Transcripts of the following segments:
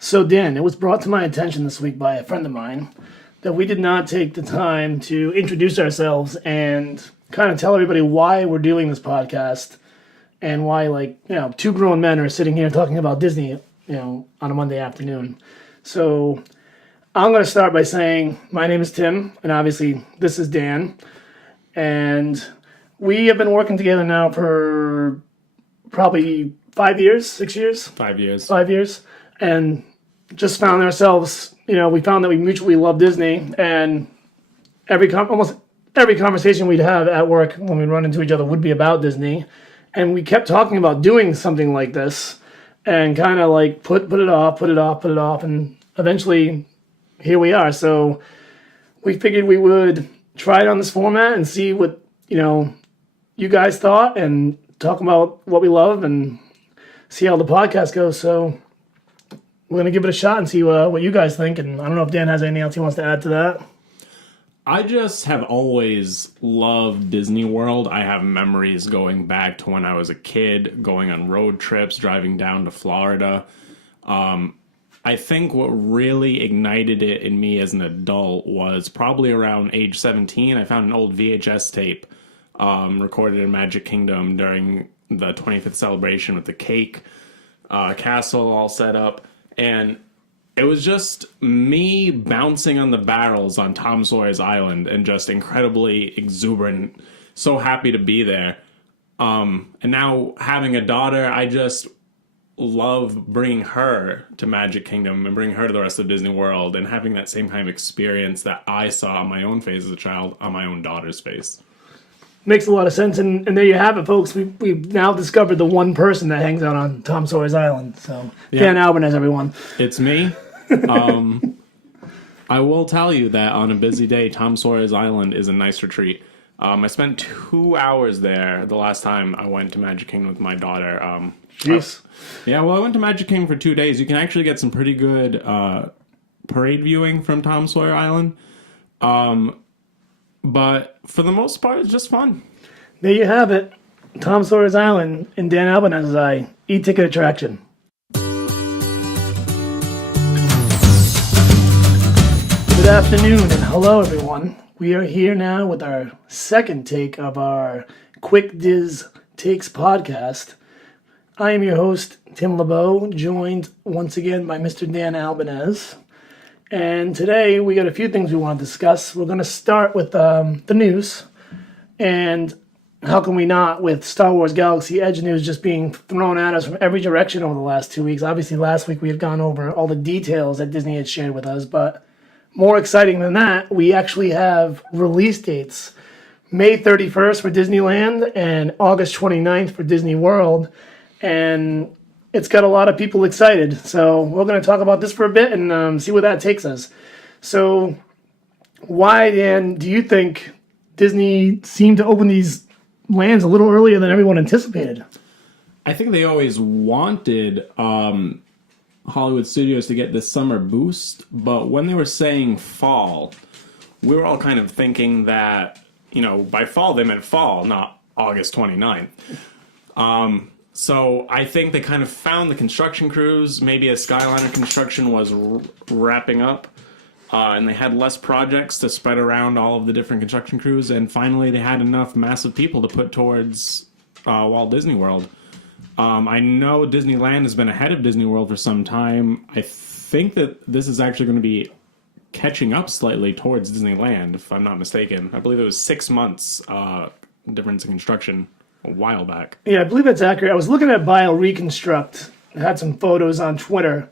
So, Dan, it was brought to my attention this week by a friend of mine that we did not take the time to introduce ourselves and kind of tell everybody why we're doing this podcast and why, two grown men are sitting here talking about Disney, on a Monday afternoon. So, I'm going to start by saying my name is Tim, and obviously this is Dan, and we have been working together now for probably 5 years, 6 years? 5 years. 5 years. And just found ourselves, we found that we mutually love Disney, and almost every conversation we'd have at work when we run into each other would be about Disney. And we kept talking about doing something like this and kind of like put it off, and eventually here we are. So we figured we would try it on this format and see what, you guys thought and talk about what we love and see how the podcast goes. So we're going to give it a shot and see what you guys think. And I don't know if Dan has anything else he wants to add to that. I just have always loved Disney World. I have memories going back to when I was a kid, going on road trips, driving down to Florida. I think what really ignited it in me as an adult was probably around age 17. I found an old VHS tape recorded in Magic Kingdom during the 25th celebration with the cake castle all set up. And it was just me bouncing on the barrels on Tom Sawyer's Island and just incredibly exuberant, so happy to be there. And now having a daughter, I just love bringing her to Magic Kingdom and bringing her to the rest of Disney World and having that same kind of experience that I saw on my own face as a child on my own daughter's face. Makes a lot of sense, and there you have it, folks. We've now discovered the one person that hangs out on Tom Sawyer's Island. So, yeah. Dan Albanese, everyone. It's me. I will tell you that on a busy day, Tom Sawyer's Island is a nice retreat. I spent 2 hours there the last time I went to Magic Kingdom with my daughter. Jeez. I went to Magic Kingdom for 2 days. You can actually get some pretty good parade viewing from Tom Sawyer Island. But for the most part, it's just fun. There you have it. Tom Sawyer's Island and Dan Albanese's e-ticket attraction. Good afternoon and hello, everyone. We are here now with our second take of our QuickDisTakes podcast. I am your host, Tim LeBeau, joined once again by Mr. Dan Albanese. And today we got a few things we want to discuss. We're going to start with the news. And how can we not, with Star Wars Galaxy Edge news just being thrown at us from every direction over the last 2 weeks. Obviously, last week we had gone over all the details that Disney had shared with us. But more exciting than that, we actually have release dates. May 31st for Disneyland and August 29th for Disney World. And it's got a lot of people excited. So we're going to talk about this for a bit and see where that takes us. So why, Dan, do you think Disney seemed to open these lands a little earlier than everyone anticipated? I think they always wanted Hollywood Studios to get this summer boost, but when they were saying fall, we were all kind of thinking that, by fall they meant fall, not August 29th. So I think they kind of found the construction crews, maybe as Skyliner construction was wrapping up, and they had less projects to spread around all of the different construction crews, and finally they had enough massive people to put towards Walt Disney World. I know Disneyland has been ahead of Disney World for some time. I think that this is actually going to be catching up slightly towards Disneyland, if I'm not mistaken. I believe it was 6 months difference in construction a while back. Yeah, I believe that's accurate. I was looking at BioReconstruct. I had some photos on Twitter,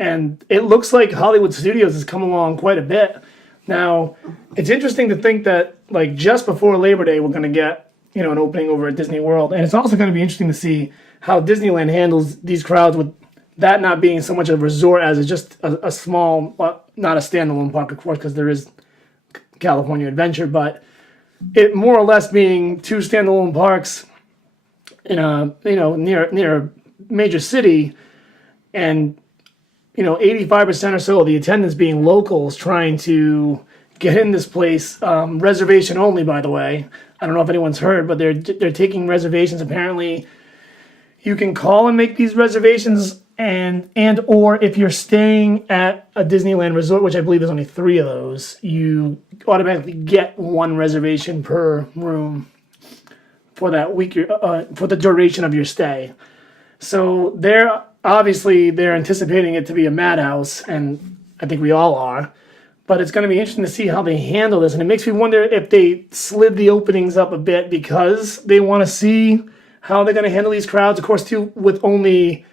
and it looks like Hollywood Studios has come along quite a bit. Now, it's interesting to think that, just before Labor Day, we're going to get, an opening over at Disney World. And it's also going to be interesting to see how Disneyland handles these crowds with that not being so much a resort as it's just a small, not a standalone park, of course, because there is California Adventure, but it more or less being two standalone parks in a near a major city, and 85% or so of the attendance being locals trying to get in this place, reservation only, by the way. I don't know if anyone's heard, but they're taking reservations. Apparently, you can call and make these reservations and or if you're staying at a Disneyland resort, which I believe there's only 3 of those, you automatically get 1 reservation per room for that week, for the duration of your stay. So they're anticipating it to be a madhouse, and I think we all are. But it's going to be interesting to see how they handle this, and it makes me wonder if they slid the openings up a bit because they want to see how they're going to handle these crowds. Of course, too, with only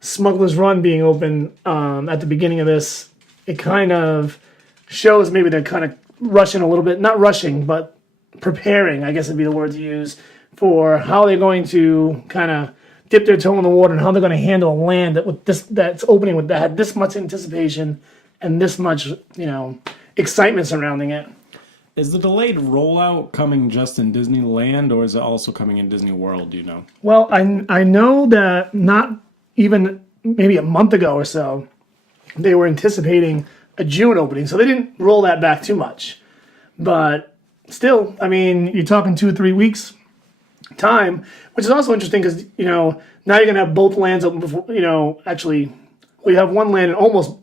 Smuggler's Run being open at the beginning of this, it kind of shows maybe they're kind of rushing a little bit. Not rushing, but preparing, I guess would be the word to use, for how they're going to kind of dip their toe in the water and how they're going to handle a land that's opening with that had this much anticipation and this much, excitement surrounding it. Is the delayed rollout coming just in Disneyland, or is it also coming in Disney World, do you know? Well, I know that not even maybe a month ago or so, they were anticipating a June opening, so they didn't roll that back too much. But still, I mean, you're talking 2 or 3 weeks time, which is also interesting because, now you're going to have both lands open before, actually, we have one land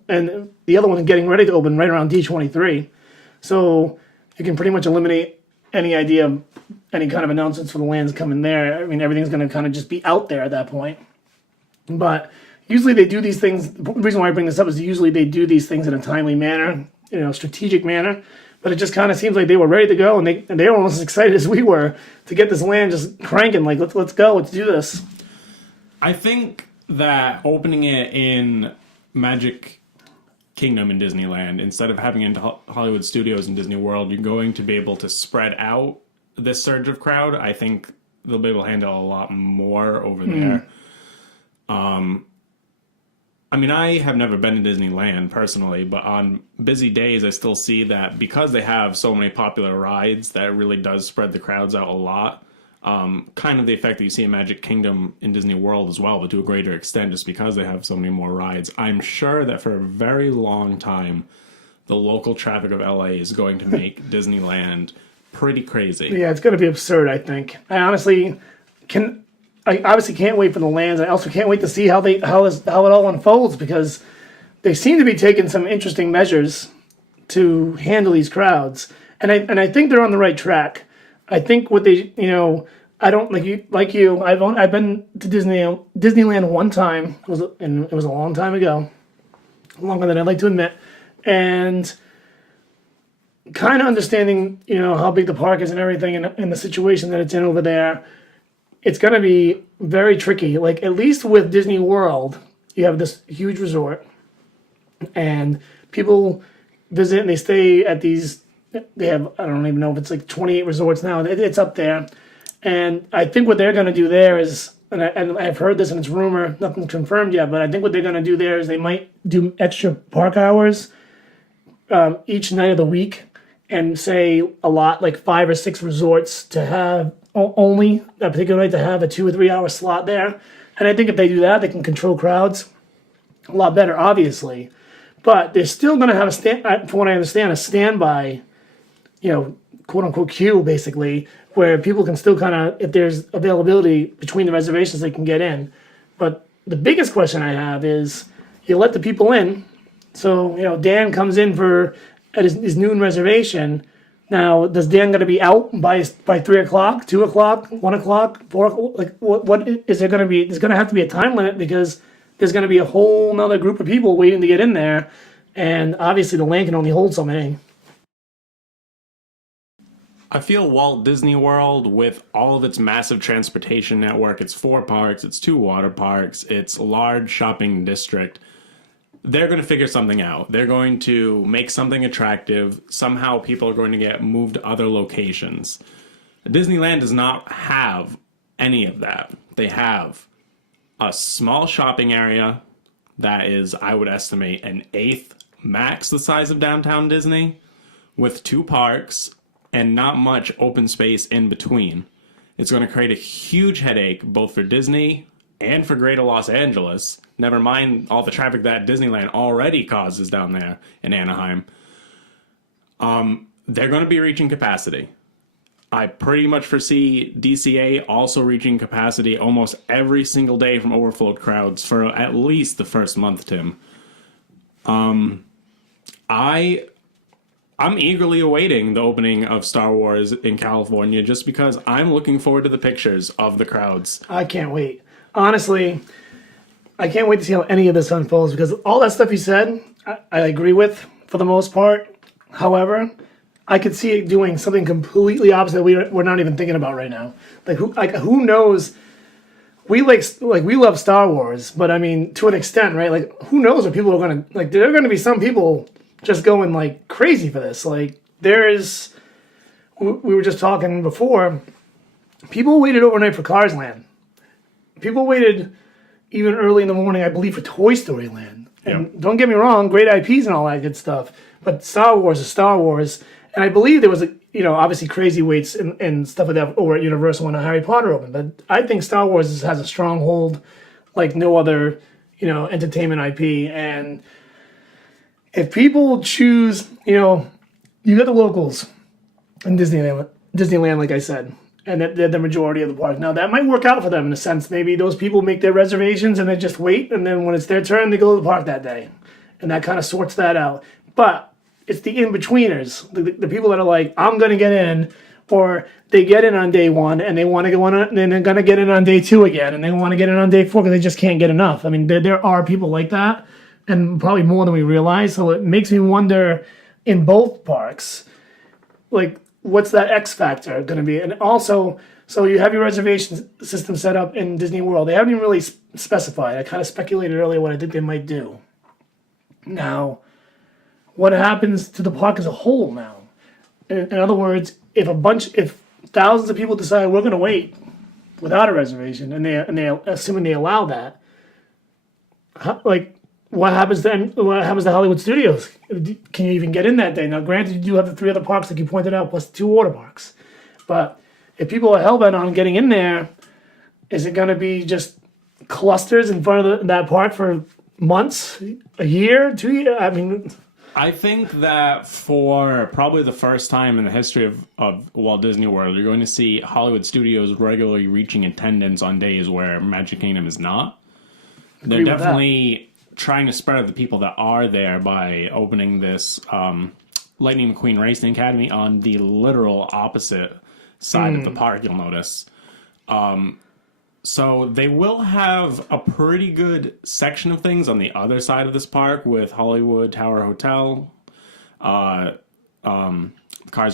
and the other one getting ready to open right around D23. So you can pretty much eliminate any idea of any kind of announcements for the lands coming there. I mean, everything's going to kind of just be out there at that point. But usually they do these things. The reason why I bring this up is usually they do these things in a timely manner, strategic manner. But it just kind of seems like they were ready to go, and they were almost as excited as we were to get this land just cranking. Like, let's go, let's do this. I think that opening it in Magic Kingdom in Disneyland, instead of having it into Hollywood Studios and Disney World, you're going to be able to spread out this surge of crowd. I think they'll be able to handle a lot more over there. I mean, I have never been to Disneyland personally, but on busy days, I still see that because they have so many popular rides, that it really does spread the crowds out a lot. Kind of the effect that you see in Magic Kingdom in Disney World as well, but to a greater extent just because they have so many more rides. I'm sure that for a very long time, the local traffic of LA is going to make Disneyland pretty crazy. Yeah, it's going to be absurd, I think. I obviously can't wait for the lands. I also can't wait to see how it all unfolds because they seem to be taking some interesting measures to handle these crowds, and I think they're on the right track. I think what they, I don't like you. I've been to Disneyland one time. It was a long time ago, longer than I'd like to admit, and kind of understanding how big the park is and everything, and the situation that it's in over there. It's going to be very tricky. Like, at least with Disney World, you have this huge resort, and people visit and they stay at these. They have, I don't even know if it's like 28 resorts now. It's up there. And I think what they're going to do there is, and I've heard this and it's rumor, nothing's confirmed yet, but I think what they're going to do there is they might do extra park hours each night of the week and say a lot, like 5 or 6 resorts to have only that particular night to have a 2 or 3 hour slot there. And I think if they do that, they can control crowds a lot better, obviously. But they're still going to have from what I understand, a standby, quote unquote queue, basically, where people can still kind of, if there's availability between the reservations, they can get in. But the biggest question I have is, you let the people in. So, Dan comes in at his noon reservation. Now, does Dan got to be out by 3 o'clock, 2 o'clock, 1 o'clock, 4 o'clock? Like, what is there going to be? There's going to have to be a time limit because there's going to be a whole nother group of people waiting to get in there. And obviously the land can only hold so many. I feel Walt Disney World, with all of its massive transportation network, its 4 parks, its 2 water parks, its large shopping district, they're going to figure something out. They're going to make something attractive. Somehow people are going to get moved to other locations. Disneyland does not have any of that. They have a small shopping area that is, I would estimate, an eighth max the size of downtown Disney, with 2 parks and not much open space in between. It's going to create a huge headache both for Disney and for Greater Los Angeles. Never mind all the traffic that Disneyland already causes down there in Anaheim. They're going to be reaching capacity. I pretty much foresee DCA also reaching capacity almost every single day from overflowed crowds for at least the first month, Tim. I'm eagerly awaiting the opening of Star Wars in California just because I'm looking forward to the pictures of the crowds. I can't wait. Honestly, I can't wait to see how any of this unfolds because all that stuff you said, I agree with for the most part. However, I could see it doing something completely opposite we're not even thinking about right now. Who knows? We we love Star Wars, but I mean to an extent, right? Like who knows what people are gonna like? There are gonna be some people just going like crazy for this. Like there is, we were just talking before. People waited overnight for Cars Land. People waited even early in the morning, I believe, for Toy Story Land. And don't get me wrong, great IPs and all that good stuff. But Star Wars is Star Wars. And I believe there was, obviously crazy waits and stuff like that over at Universal when Harry Potter opened. But I think Star Wars has a stronghold like no other, entertainment IP. And if people choose, you got the locals in Disneyland, like I said, and they're the majority of the park. Now, that might work out for them in a sense. Maybe those people make their reservations and they just wait, and then when it's their turn, they go to the park that day. And that kind of sorts that out. But it's the in-betweeners, the people that are like, I'm going to get in, or they get in on day one, and they want to go on, and then they're going to get in on day two again, and they want to get in on day four because they just can't get enough. I mean, there are people like that, and probably more than we realize. So it makes me wonder, in both parks, like, what's that X factor going to be? And also, so you have your reservation system set up in Disney World. They haven't even really specified. I kind of speculated earlier what I think they might do. Now, what happens to the park as a whole now? In other words, if thousands of people decide we're going to wait without a reservation, and they assuming they allow that, what happens then? What happens to Hollywood Studios? Can you even get in that day? Now, granted, you do have the 3 other parks, like you pointed out, plus the 2 water parks. But if people are hellbent on getting in there, is it going to be just clusters in front of that park for months, a year, 2 years? I mean, I think that for probably the first time in the history of Walt Disney World, you're going to see Hollywood Studios regularly reaching attendance on days where Magic Kingdom is not. They're definitely trying to spread out the people that are there by opening this Lightning McQueen Racing Academy on the literal opposite side of the park, you'll notice. So they will have a pretty good section of things on the other side of this park with Hollywood Tower Hotel, Cars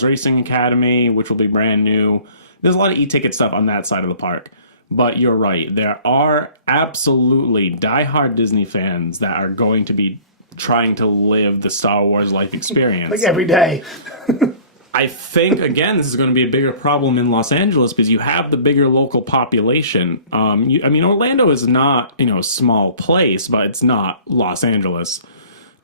Racing Academy, which will be brand new. There's a lot of e-ticket stuff on that side of the park. But you're right. There are absolutely diehard Disney fans that are going to be trying to live the Star Wars life experience. like every day. I think, again, this is going to be a bigger problem in Los Angeles because you have the bigger local population. Orlando is not, a small place, but it's not Los Angeles.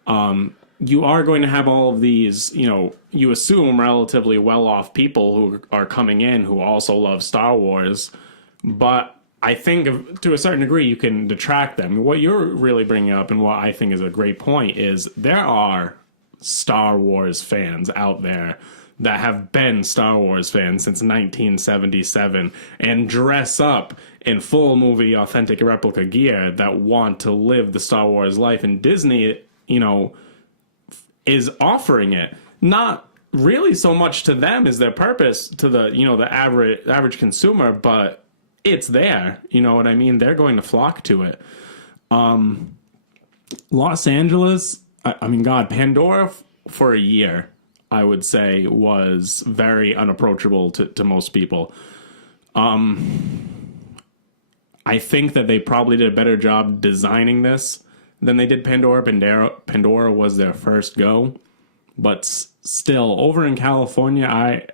You are going to have all of these, you assume relatively well-off people who are coming in who also love Star Wars. But I think to a certain degree you can detract them. What you're really bringing up and what I think is a great point is there are Star Wars fans out there that have been Star Wars fans since 1977 and dress up in full movie authentic replica gear that want to live the Star Wars life. And Disney, is offering it. Not really so much to them as their purpose to the, the average consumer, but it's there. You know what I mean? They're going to flock to it. Los Angeles, Pandora for a year, I would say, was very unapproachable to most people. I think that they probably did a better job designing this than they did Pandora. Pandora was their first go. But still, over in California,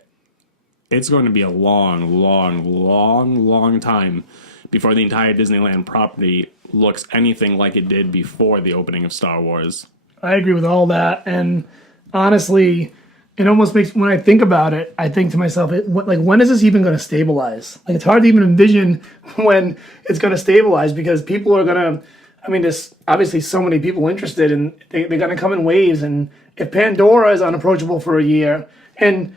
it's going to be a long, long, long, long time before the entire Disneyland property looks anything like it did before the opening of Star Wars. I agree with all that. And honestly, it almost makes, when I think about it, I think to myself, when is this even going to stabilize? Like, it's hard to even envision when it's going to stabilize because people are going to, there's obviously so many people interested and they're going to come in waves. And if Pandora is unapproachable for a year, and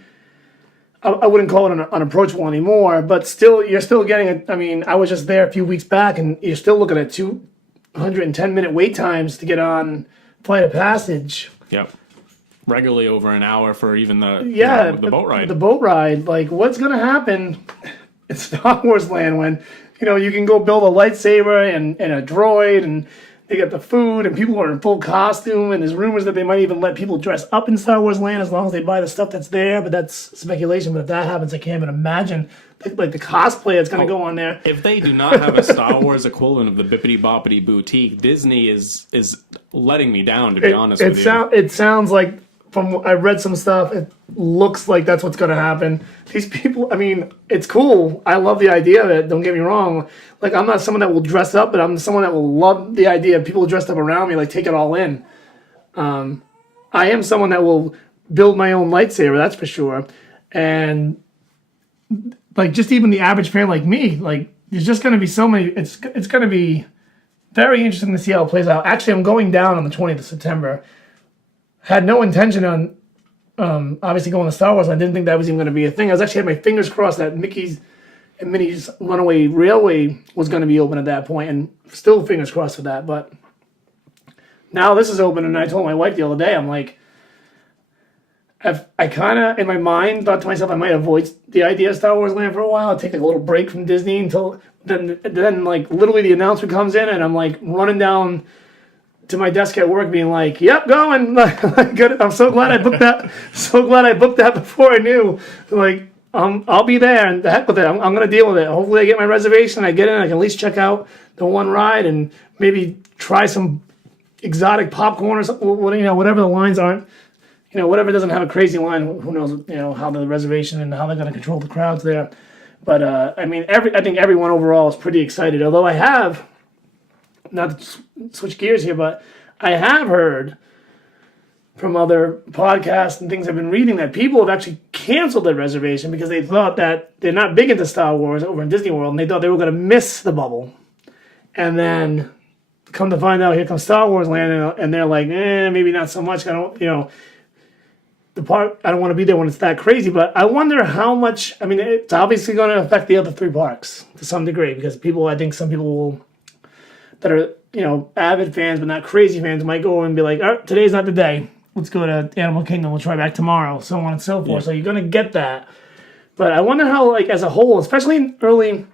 I wouldn't call it unapproachable anymore, but still, you're still getting it. I mean, I was just there a few weeks back, and you're still looking at 210-minute wait times to get on Flight of Passage. Yep. Regularly over an hour for even the the boat ride. The boat ride. Like, what's going to happen in Star Wars land when, you can go build a lightsaber and a droid, and they get the food, and people are in full costume, and there's rumors that they might even let people dress up in Star Wars land as long as they buy the stuff that's there, but that's speculation. But if that happens, I can't even imagine like the cosplay that's going to go on there. If they do not have a Star Wars equivalent of the Bippity Boppity Boutique, Disney is letting me down, to be honest with you. It sounds like, from I read some stuff, it looks like that's what's going to happen. These people, I mean, it's cool. I love the idea of it. Don't get me wrong. Like, I'm not someone that will dress up, but I'm someone that will love the idea of people dressed up around me, like, take it all in. I am someone that will build my own lightsaber, that's for sure. And, like, just even the average fan like me, like, there's just going to be so many. It's going to be very interesting to see how it plays out. Actually, I'm going down on the 20th of September. Had no intention on obviously going to Star Wars. I didn't think that was even going to be a thing. I was actually had my fingers crossed that Mickey's and Minnie's Runaway Railway was going to be open at that point, and still fingers crossed for that. But now this is open, and I told my wife the other day, I'm like, I kind of, in my mind, thought to myself I might avoid the idea of Star Wars Land for a while. I'd take like a little break from Disney until then like literally the announcement comes in, and I'm like running down to my desk at work being like, yep, going. Good. I'm so glad I booked that. So glad I booked that before I knew. Like, I'll be there, and the heck with it. I'm going to deal with it. Hopefully I get my reservation, I get in, I can at least check out the one ride and maybe try some exotic popcorn or something, whatever the lines aren't. Whatever doesn't have a crazy line, who knows, how the reservation and how they're going to control the crowds there. But, I mean, I think everyone overall is pretty excited. Although I have, not to switch gears here, but I have heard from other podcasts and things I've been reading that people have actually canceled their reservation because they thought that they're not big into Star Wars over in Disney World, and they thought they were going to miss the bubble. And then come to find out, here comes Star Wars Land, and they're like, maybe not so much. I don't want to be there when it's that crazy, but I wonder how much. I mean, it's obviously going to affect the other three parks to some degree, because I think some people will, that are, avid fans but not crazy fans, might go and be like, all right, today's not the day. Let's go to Animal Kingdom. We'll try back tomorrow, so on and so forth. Yeah. So you're going to get that. But I wonder how, like, as a whole, especially early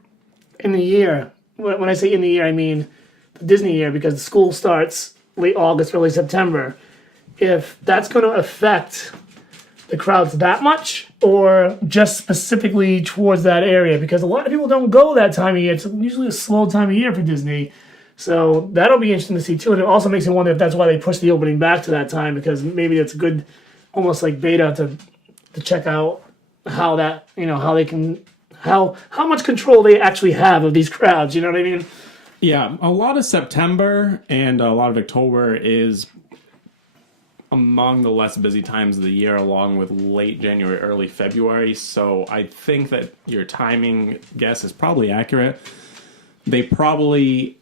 in the year, when I say in the year, I mean the Disney year, because the school starts late August, early September, if that's going to affect the crowds that much, or just specifically towards that area, because a lot of people don't go that time of year. It's usually a slow time of year for Disney. So that'll be interesting to see too. And it also makes me wonder if that's why they pushed the opening back to that time, because maybe it's a good, almost like beta to check out how that, how they can, how much control they actually have of these crowds. You know what I mean? Yeah, a lot of September and a lot of October is among the less busy times of the year, along with late January, early February. So I think that your timing guess is probably accurate. They probably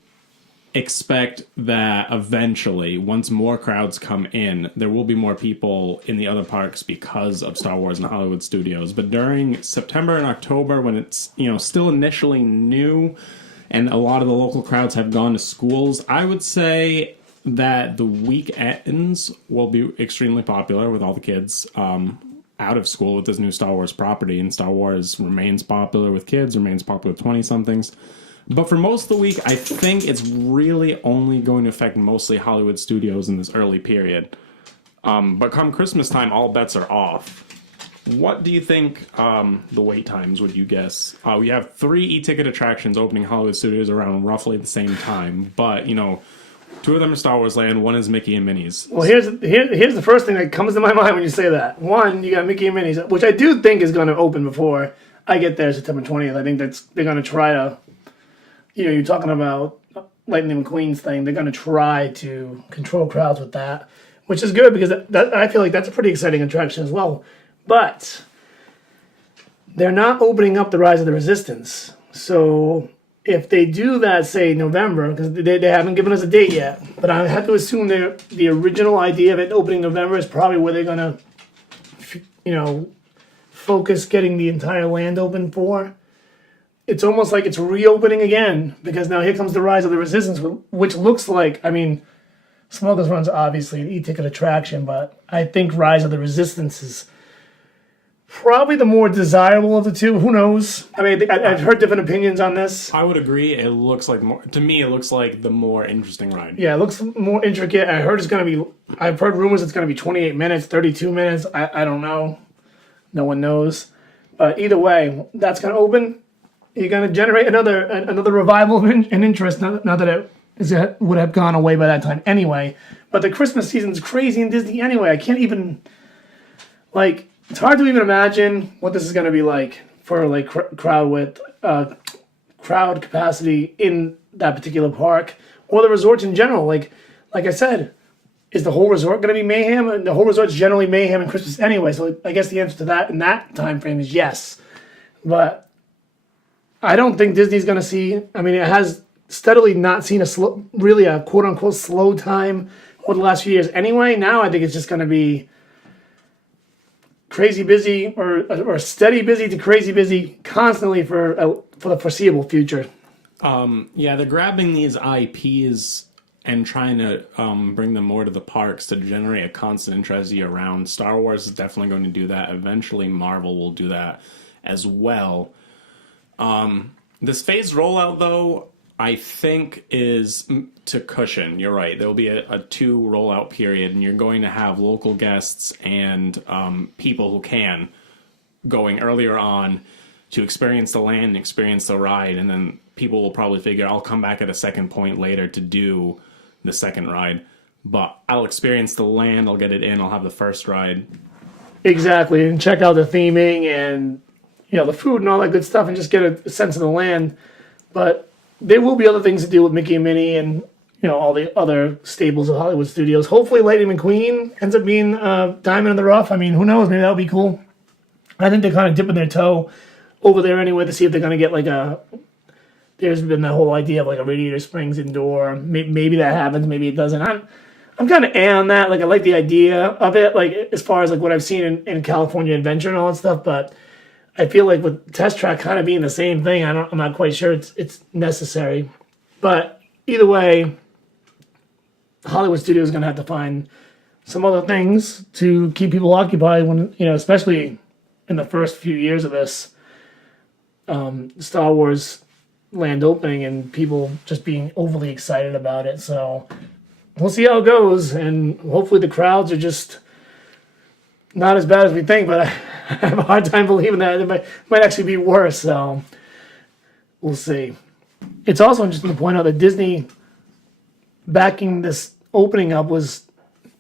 expect that eventually, once more crowds come in, there will be more people in the other parks because of Star Wars and Hollywood Studios. But during September and October, when it's still initially new and a lot of the local crowds have gone to schools, I would say that the weekends will be extremely popular with all the kids out of school with this new Star Wars property. And Star Wars remains popular with kids, remains popular with 20-somethings. But for most of the week, I think it's really only going to affect mostly Hollywood Studios in this early period. But come Christmas time, all bets are off. What do you think the wait times, would you guess? We have 3 e-ticket attractions opening Hollywood Studios around roughly the same time. But, 2 of them are Star Wars Land, 1 is Mickey and Minnie's. Well, here's the first thing that comes to my mind when you say that. 1, you got Mickey and Minnie's, which I do think is going to open before I get there September 20th. I think they're going to try to, you're talking about Lightning McQueen's thing. They're going to try to control crowds with that, which is good, because I feel like that's a pretty exciting attraction as well. But they're not opening up the Rise of the Resistance. So if they do that, say November, because they haven't given us a date yet, but I have to assume the original idea of it opening November is probably where they're going to, focus getting the entire land open for. It's almost like it's reopening again because now here comes the Rise of the Resistance, which looks like, I mean, Smuggler's Run's obviously an e-ticket attraction, but I think Rise of the Resistance is probably the more desirable of the two. Who knows? I mean, I've heard different opinions on this. I would agree. It looks like to me, it looks like the more interesting ride. Yeah, it looks more intricate. I've heard rumors it's going to be 28 minutes, 32 minutes. I don't know. No one knows. But either way, that's going to open. You're going to generate another revival of interest. Not that it would have gone away by that time anyway. But the Christmas season's crazy in Disney anyway. I can't even, like, it's hard to even imagine what this is going to be like for, like, crowd capacity in that particular park or the resorts in general. Like I said, is the whole resort going to be mayhem? And the whole resort's generally mayhem in Christmas anyway. So I guess the answer to that in that time frame is yes. But I don't think Disney's going to see. I mean, it has steadily not seen a quote unquote slow time over the last few years anyway. Now I think it's just going to be crazy busy or steady busy to crazy busy constantly for the foreseeable future. Yeah, they're grabbing these IPs and trying to bring them more to the parks to generate a constant interest year round. Star Wars is definitely going to do that. Eventually, Marvel will do that as well. This phased rollout, though, I think is to cushion. You're right. There'll be a 2 rollout period, and you're going to have local guests and people who can going earlier on to experience the land and experience the ride, and then people will probably figure, I'll come back at a second point later to do the second ride. But I'll experience the land, I'll get it in, I'll have the first ride. Exactly, and check out the theming and the food and all that good stuff and just get a sense of the land. But there will be other things to do with Mickey and Minnie and all the other staples of Hollywood Studios. Hopefully Lightning McQueen ends up being diamond in the rough. I mean, who knows? Maybe that'll be cool. I think they're kind of dipping their toe over there anyway to see if they're going to get there's been that whole idea of like a Radiator Springs indoor. Maybe that happens, maybe it doesn't. I'm kind of on that. Like, I like the idea of it, like as far as like what I've seen in California Adventure and all that stuff, but I feel like with Test Track kind of being the same thing, I'm not quite sure it's necessary. But either way, Hollywood Studios is going to have to find some other things to keep people occupied when, especially in the first few years of this Star Wars land opening and people just being overly excited about it. So we'll see how it goes, and hopefully the crowds are just not as bad as we think, but I have a hard time believing that it might actually be worse, so we'll see. It's also interesting to point out that Disney backing this opening up was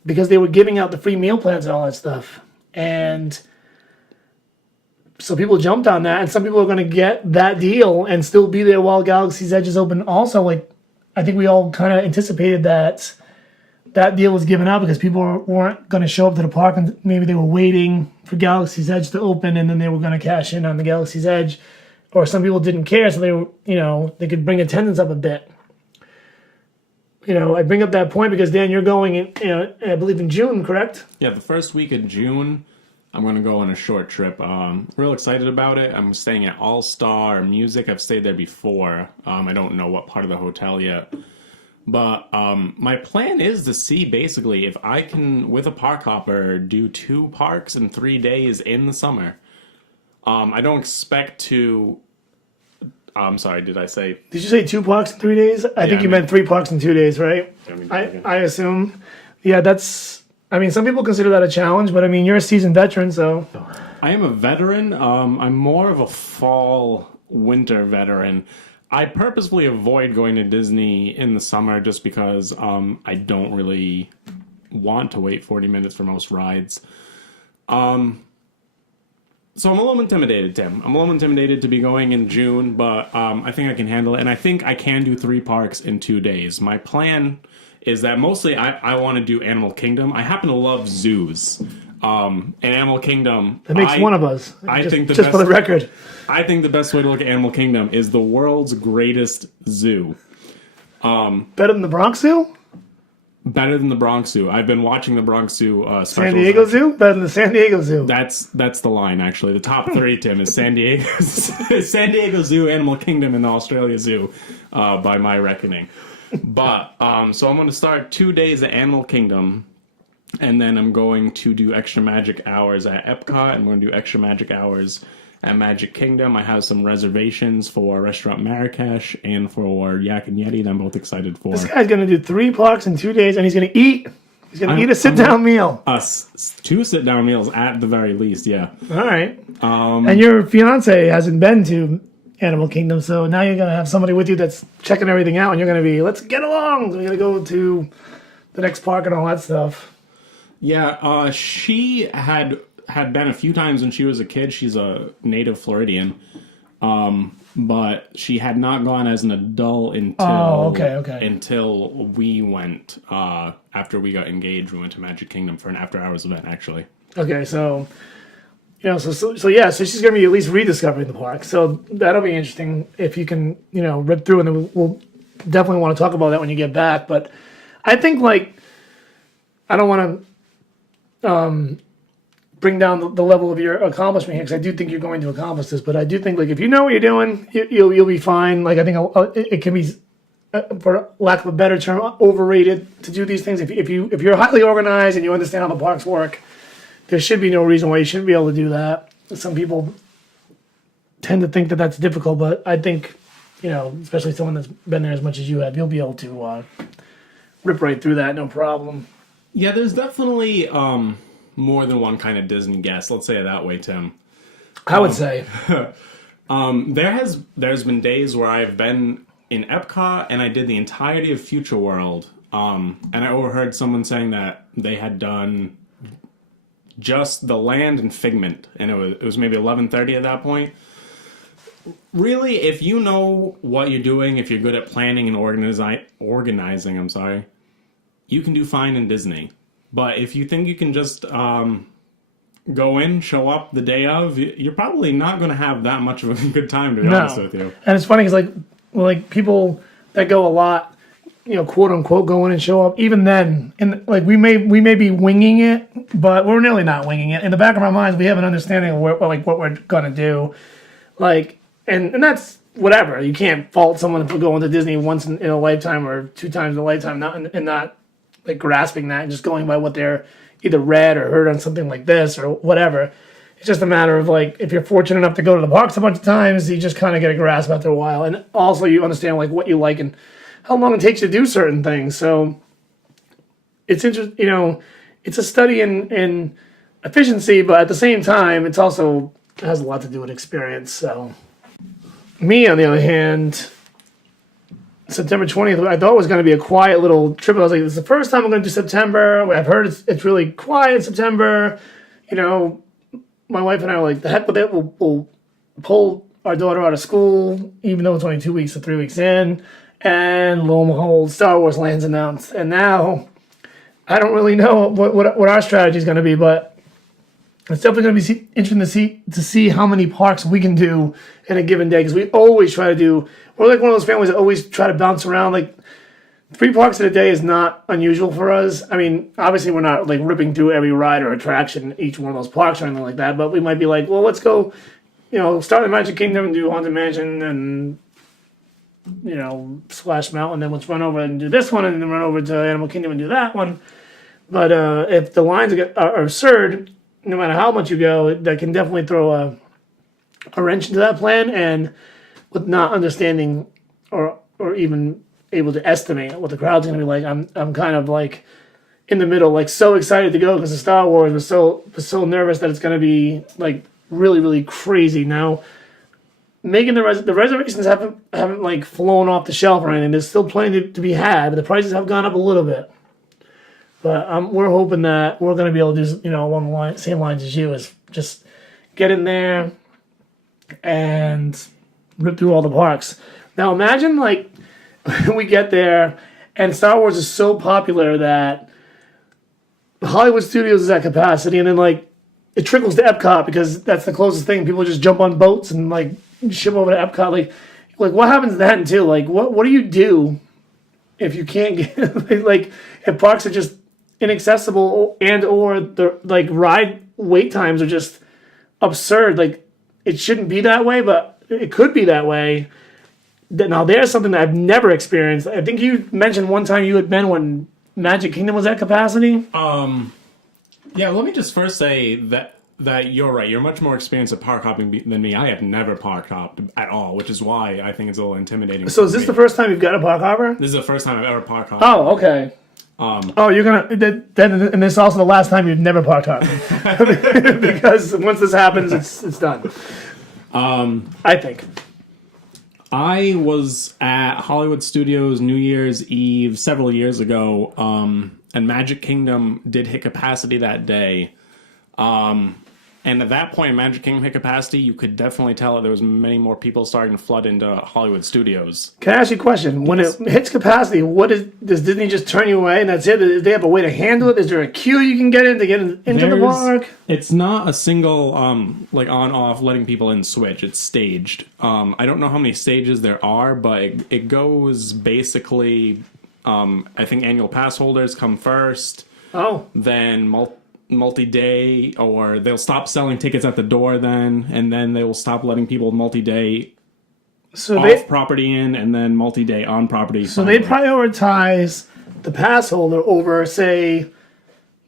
because they were giving out the free meal plans and all that stuff. And so people jumped on that, and some people are going to get that deal and still be there while Galaxy's Edge is open. Also, like, I think we all kind of anticipated that deal was given out because people weren't going to show up to the park, and maybe they were waiting for Galaxy's Edge to open, and then they were going to cash in on the Galaxy's Edge. Or some people didn't care, so they were, they could bring attendance up a bit. I bring up that point because, Dan, you're going in, I believe in June, correct? Yeah, the first week of June, I'm going to go on a short trip. Real excited about it. I'm staying at All Star Music. I've stayed there before. I don't know what part of the hotel yet. But my plan is to see, basically, if I can, with a park hopper, do 2 parks in 3 days in the summer. I don't expect to... I'm sorry, did I say... Did you say 2 parks in 3 days? I think you meant 3 parks in 2 days, right? I assume. Yeah, that's... I mean, some people consider that a challenge, but I mean, you're a seasoned veteran, so... I am a veteran. I'm more of a fall-winter veteran. I purposefully avoid going to Disney in the summer just because I don't really want to wait 40 minutes for most rides. So I'm a little intimidated, Tim. I'm a little intimidated to be going in June, but I think I can handle it. And I think I can do 3 parks in 2 days. My plan is that mostly I want to do Animal Kingdom. I happen to love zoos. And Animal Kingdom... That makes one of us. Just for the record. I think the best way to look at Animal Kingdom is the world's greatest zoo. Better than the Bronx Zoo? Better than the Bronx Zoo. I've been watching the Bronx Zoo specials. San Diego Zoo? Better than the San Diego Zoo. That's the line, actually. The top three, Tim, is San Diego Zoo, Animal Kingdom, and the Australia Zoo, by my reckoning. But, so I'm going to start 2 days at Animal Kingdom, and then I'm going to do extra magic hours at Epcot, and we're going to do extra magic hours at Magic Kingdom. I have some reservations for Restaurant Marrakesh and for Yak and Yeti that I'm both excited for. This guy's going to do 3 parks in 2 days, and he's going to eat. He's going to eat a sit-down meal. 2 sit-down meals at the very least, yeah. All right. And your fiance hasn't been to Animal Kingdom, so now you're going to have somebody with you that's checking everything out, and you're going to be, let's get along. We're going to go to the next park and all that stuff. Yeah, she had been a few times when she was a kid. She's a native Floridian. But she had not gone as an adult until we went, after we got engaged, we went to Magic Kingdom for an after-hours event, actually. Okay, so, so she's going to be at least rediscovering the park. So that'll be interesting if you can, rip through, and then we'll definitely want to talk about that when you get back. But I think, I don't want to bring down the level of your accomplishment here, because I do think you're going to accomplish this. But I do think, if you know what you're doing, you'll be fine. I think it can be, for lack of a better term, overrated to do these things. If you're highly organized and you understand how the parks work, there should be no reason why you shouldn't be able to do that. Some people tend to think that that's difficult, but I think, especially someone that's been there as much as you have, you'll be able to rip right through that, no problem. Yeah, there's definitely more than one kind of Disney guest. Let's say it that way, Tim. I would say. There's been days where I've been in Epcot and I did the entirety of Future World, and I overheard someone saying that they had done just the land and Figment, and it was maybe 11:30 at that point. Really, if you know what you're doing, if you're good at planning and organizing, you can do fine in Disney. But if you think you can just go in, show up the day of, you're probably not going to have that much of a good time, to be honest with you. And it's funny because people that go a lot, quote unquote, go in and show up. Even then, and we may be winging it, but we're nearly not winging it. In the back of our minds, we have an understanding of what we're going to do. And that's whatever. You can't fault someone for going to Disney once in a lifetime or 2 times in a lifetime, not grasping that and just going by what they're either read or heard on something like this or whatever. It's just a matter of if you're fortunate enough to go to the parks a bunch of times, you just kind of get a grasp after a while. And also you understand what you like and how long it takes you to do certain things. So it's interesting, it's a study in efficiency, but at the same time, it has a lot to do with experience. So me, on the other hand, September 20th, I thought it was going to be a quiet little trip. I was like, this is the first time I'm going to do September. I've heard it's really quiet in September. My wife and I are like, the heck with it. We'll pull our daughter out of school, even though it's only 2 weeks or 3 weeks in. And lo and behold, Star Wars lands announced. And now, I don't really know what our strategy is going to be, but it's definitely going to be interesting to see how many parks we can do in a given day, because we always try to do. We're like one of those families that always try to bounce around. 3 parks in a day is not unusual for us. I mean, obviously we're not ripping through every ride or attraction in each one of those parks or anything like that, but we might be well, let's go, start in Magic Kingdom and do Haunted Mansion and, Splash Mountain, then let's run over and do this one, and then run over to Animal Kingdom and do that one. But if the lines are absurd, no matter how much you go, that can definitely throw a wrench into that plan, and with not understanding or even able to estimate what the crowd's going to be like, I'm kind of in the middle, so excited to go because of Star Wars, but so nervous that it's going to be really, really crazy. Now, making the reservations haven't flown off the shelf or anything. There's still plenty to be had, but the prices have gone up a little bit. But we're hoping that we're going to be able to do, along the same lines as you, is just get in there and rip through all the parks. Now imagine we get there and Star Wars is so popular that Hollywood Studios is at capacity, and then it trickles to Epcot because that's the closest thing. People just jump on boats and ship over to Epcot. What happens then too? What do you do if you can't get like if parks are just inaccessible and or the like ride wait times are just absurd. Like it shouldn't be that way, but it could be that way. Now there's something that I've never experienced. I think you mentioned one time you had been when Magic Kingdom was at capacity. Yeah, let me just first say that you're right. You're much more experienced at park hopping than me. I have never park hopped at all, which is why I think it's a little intimidating. So is this the first time you've got a park hopper? This is the first time I've ever park hopped. Oh, okay. You're gonna then, and this is also the last time you've never park hopped because once this happens, it's done. I think. I was at Hollywood Studios New Year's Eve several years ago, and Magic Kingdom did hit capacity that day. And at that point, Magic Kingdom hit capacity, you could definitely tell that there was many more people starting to flood into Hollywood Studios. Can I ask you a question? When it hits capacity, does Disney just turn you away and that's it? Do they have a way to handle it? Is there a queue you can get in to get into the park? It's not a single like on-off letting people in switch. It's staged. I don't know how many stages there are, but it goes basically. I think annual pass holders come first. Oh, Then multi-day, or they'll stop selling tickets at the door and then they will stop letting people multi-day off property in, and then multi-day on property. So they prioritize the pass holder over, say,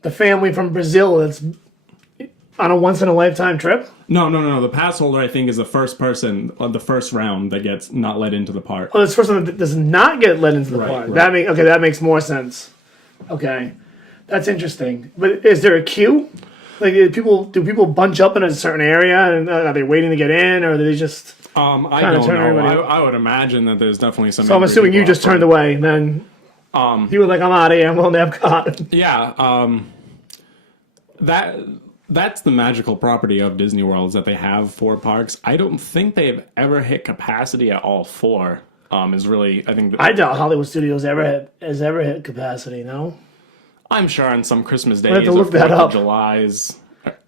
the family from Brazil that's on a once-in-a-lifetime trip? No. The pass holder, I think, is the first person of the first round that gets not let into the park. Oh, this person that does not get let into the park. Right. That makes more sense. Okay. That's interesting. But is there a queue? Like, do people bunch up in a certain area, and are they waiting to get in, or do they just? I don't know. I would imagine that there's definitely some. So I'm assuming you just turned away, and then you were like, "I'm out of here. I'm going to Epcot." Yeah. That's the magical property of Disney World, is that they have 4 parks. I don't think they've ever hit capacity at all 4. Is really, I think. I doubt Hollywood Studios has ever hit capacity. No. I'm sure on some Christmas days have to look or that 4th up. of July's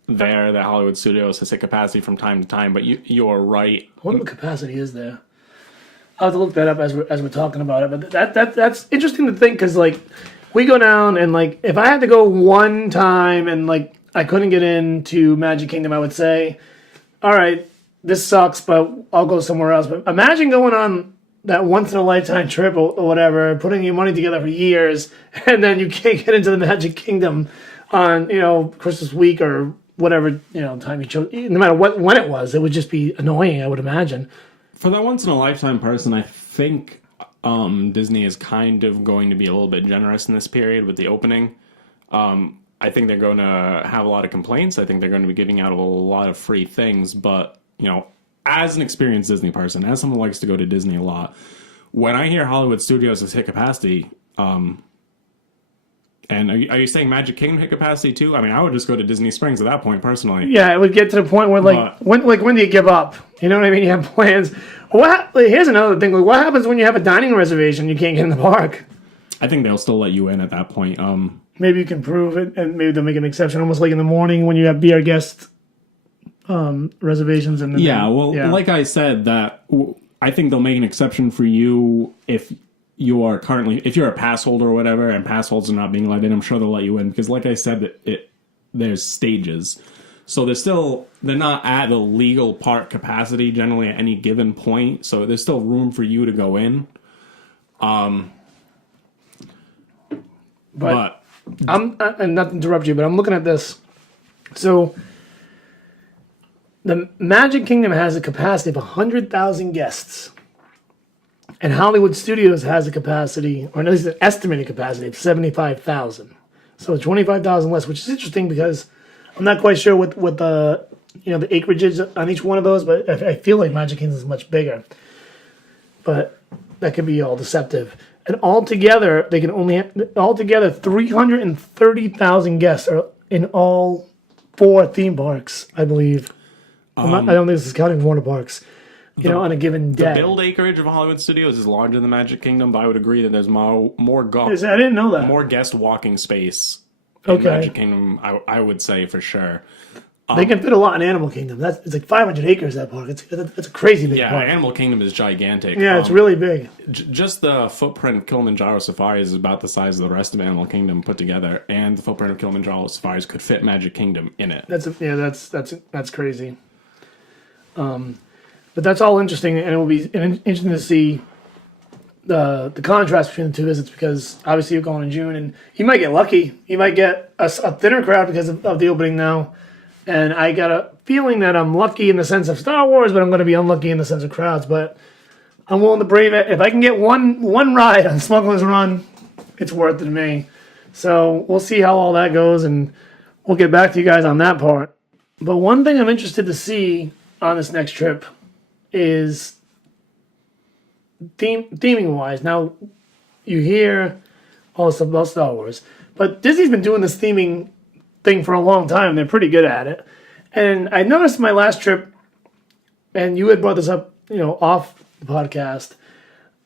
there that Hollywood Studios has hit capacity from time to time, but you're right. What capacity is there? I'll have to look that up as we're talking about it. But that's interesting to think, because like we go down and like if I had to go one time and like I couldn't get into Magic Kingdom, I would say, all right, this sucks, but I'll go somewhere else. But imagine going on that once-in-a-lifetime trip or whatever, putting your money together for years, and then you can't get into the Magic Kingdom on, Christmas week or whatever, time you chose. No matter when it was, it would just be annoying, I would imagine. For that once-in-a-lifetime person, I think Disney is kind of going to be a little bit generous in this period with the opening. I think they're going to have a lot of complaints. I think they're going to be giving out a lot of free things, but, as an experienced Disney person, as someone who likes to go to Disney a lot, when I hear Hollywood Studios has hit capacity, and are you saying Magic Kingdom hit capacity too? I mean, I would just go to Disney Springs at that point, personally. Yeah, it would get to the point where, when do you give up? You know what I mean? You have plans. Here's another thing. What happens when you have a dining reservation and you can't get in the park? I think they'll still let you in at that point. Maybe you can prove it, and maybe they'll make an exception, almost like in the morning when you have beer guest reservations. And like I said, that I think they'll make an exception for you if you're a pass holder or whatever, and pass holders are not being let in. I'm sure they'll let you in because, like I said, there's stages, so they're not at the legal park capacity generally at any given point. So there's still room for you to go in. But and not to interrupt you, but I'm looking at this. So the Magic Kingdom has a capacity of 100,000 guests. And Hollywood Studios has a capacity, or at least an estimated capacity of 75,000. So 25,000 less, which is interesting because I'm not quite sure what the the acreage is on each one of those, but I feel like Magic Kingdom is much bigger. But that could be all deceptive. And altogether, they can only have 330,000 guests are in all 4 theme parks, I believe. I don't think this is counting Warner Parks. On a given day. The build acreage of Hollywood Studios is larger than Magic Kingdom, but I would agree that there's more I didn't know that. More guest walking space in Magic Kingdom, I would say for sure. They can fit a lot in Animal Kingdom. It's like 500 acres, that park. It's a crazy big Yeah, park. Animal Kingdom is gigantic. Yeah, it's really big. Just the footprint of Kilimanjaro Safaris is about the size of the rest of Animal Kingdom put together, and the footprint of Kilimanjaro Safaris could fit Magic Kingdom in it. That's crazy. But that's all interesting, and it will be interesting to see the contrast between the two visits, because obviously you're going in June, and you might get lucky. You might get a thinner crowd because of the opening now. And I got a feeling that I'm lucky in the sense of Star Wars, but I'm going to be unlucky in the sense of crowds. But I'm willing to brave it. If I can get one ride on Smuggler's Run, it's worth it to me. So we'll see how all that goes, and we'll get back to you guys on that part. But one thing I'm interested to see on this next trip is theming-wise. Now, you hear all this stuff about Star Wars, but Disney's been doing this theming thing for a long time. They're pretty good at it. And I noticed my last trip, and you had brought this up, off the podcast,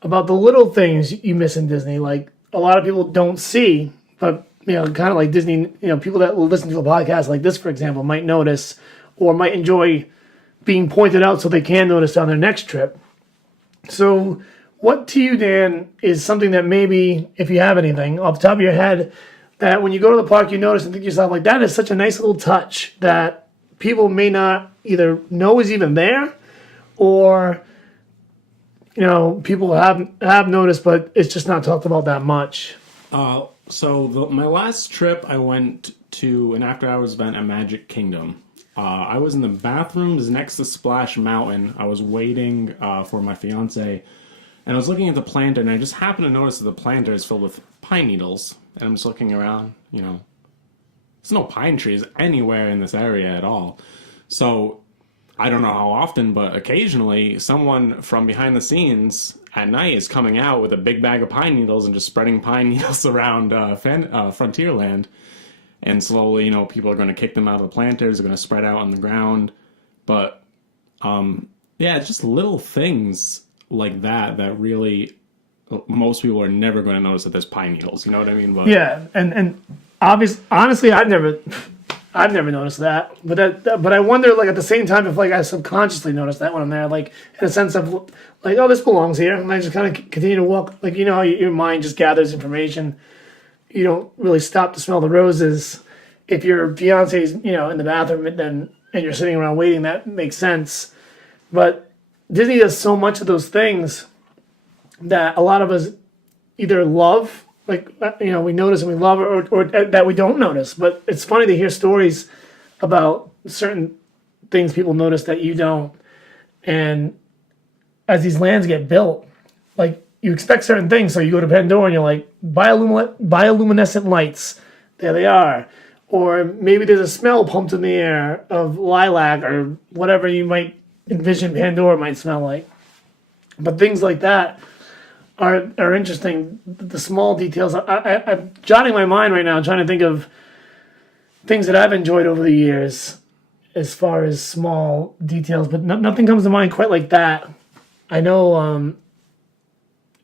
about the little things you miss in Disney. Like, a lot of people don't see, but, kind of like Disney, people that will listen to a podcast like this, for example, might notice or might enjoy being pointed out so they can notice on their next trip. So what to you, Dan, is something that maybe, if you have anything off the top of your head, that when you go to the park, you notice and think to yourself, like, that is such a nice little touch that people may not either know is even there, or, people have noticed, but it's just not talked about that much. My last trip, I went to an after-hours event at Magic Kingdom. I was in the bathrooms next to Splash Mountain. I was waiting for my fiance, and I was looking at the planter, and I just happened to notice that the planter is filled with pine needles. And I'm just looking around, there's no pine trees anywhere in this area at all. So I don't know how often, but occasionally someone from behind the scenes at night is coming out with a big bag of pine needles and just spreading pine needles around Frontierland. And slowly, people are going to kick them out of the planters. They're going to spread out on the ground. But, it's just little things like that really... most people are never going to notice that there's pine needles. You know what I mean? But yeah, and honestly, I've never noticed that. But I wonder, like, at the same time, if like I subconsciously notice that when I'm there, like in a sense of like, oh, this belongs here, and I just kind of continue to walk. Like, how your mind just gathers information. You don't really stop to smell the roses. If your fiance's in the bathroom and you're sitting around waiting, that makes sense. But Disney does so much of those things that a lot of us either love, like, we notice and we love, or that we don't notice. But it's funny to hear stories about certain things people notice that you don't. And as these lands get built, like, you expect certain things. So you go to Pandora and you're like, bioluminescent lights. There they are. Or maybe there's a smell pumped in the air of lilac or whatever you might envision Pandora might smell like. But things like that are interesting. The small details. I'm jotting my mind right now, trying to think of things that I've enjoyed over the years as far as small details, but nothing comes to mind quite like that. I know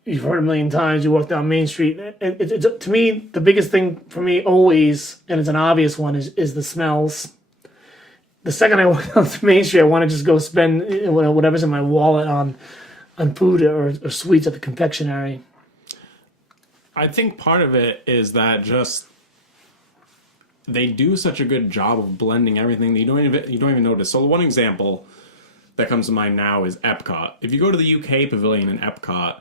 you've heard a million times, you walk down Main Street. It's to me, the biggest thing for me always, and it's an obvious one, is the smells. The second I walk down to Main Street, I want to just go spend whatever's in my wallet on food or sweets at the confectionery. I think part of it is that just they do such a good job of blending everything that you don't even notice. So one example that comes to mind now is Epcot. If you go to the UK Pavilion in Epcot,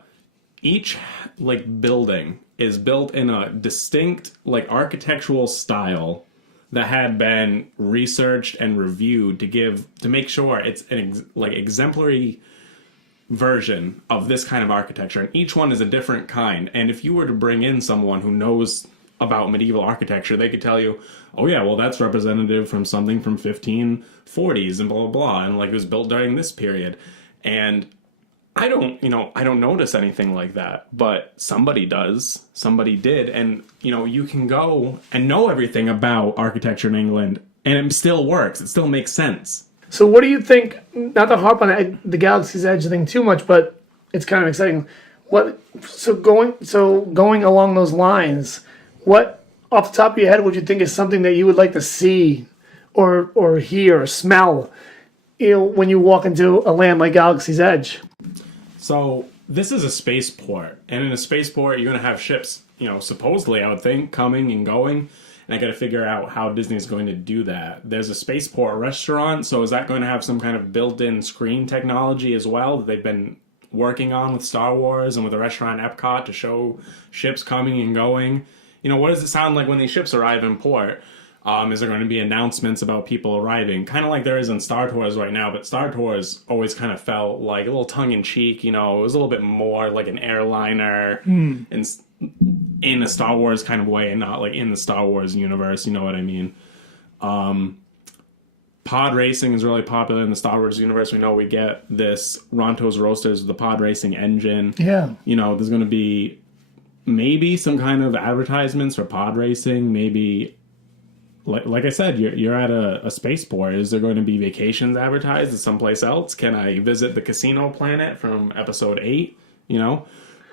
each building is built in a distinct architectural style that had been researched and reviewed to make sure it's an exemplary version of this kind of architecture, and each one is a different kind. And if you were to bring in someone who knows about medieval architecture, they could tell you, oh yeah, well, that's representative from something from 1540s and blah blah blah, and it was built during this period. And I don't notice anything like that, but somebody does. Somebody did. And, you can go and know everything about architecture in England, and it still works. It still makes sense. So what do you think, not to harp on the Galaxy's Edge thing too much, but it's kind of exciting. Going along those lines, what, off the top of your head, would you think is something that you would like to see or hear or smell, when you walk into a land like Galaxy's Edge? So this is a spaceport, and in a spaceport, you're going to have ships, supposedly, I would think, coming and going. And I got to figure out how Disney's going to do that. There's a spaceport restaurant, so is that going to have some kind of built-in screen technology as well that they've been working on with Star Wars and with the restaurant Epcot to show ships coming and going? What does it sound like when these ships arrive in port? Is there going to be announcements about people arriving? Kind of like there is in Star Tours right now, but Star Tours always kind of felt like a little tongue-in-cheek, it was a little bit more like an airliner in a Star Wars kind of way and not like in the Star Wars universe, you know what I mean? Pod racing is really popular in the Star Wars universe. We know we get this Ronto's Roasters with the pod racing engine. Yeah. There's going to be maybe some kind of advertisements for pod racing, maybe... Like I said, you're at a spaceport. Is there going to be vacations advertised at someplace else? Can I visit the casino planet from episode 8?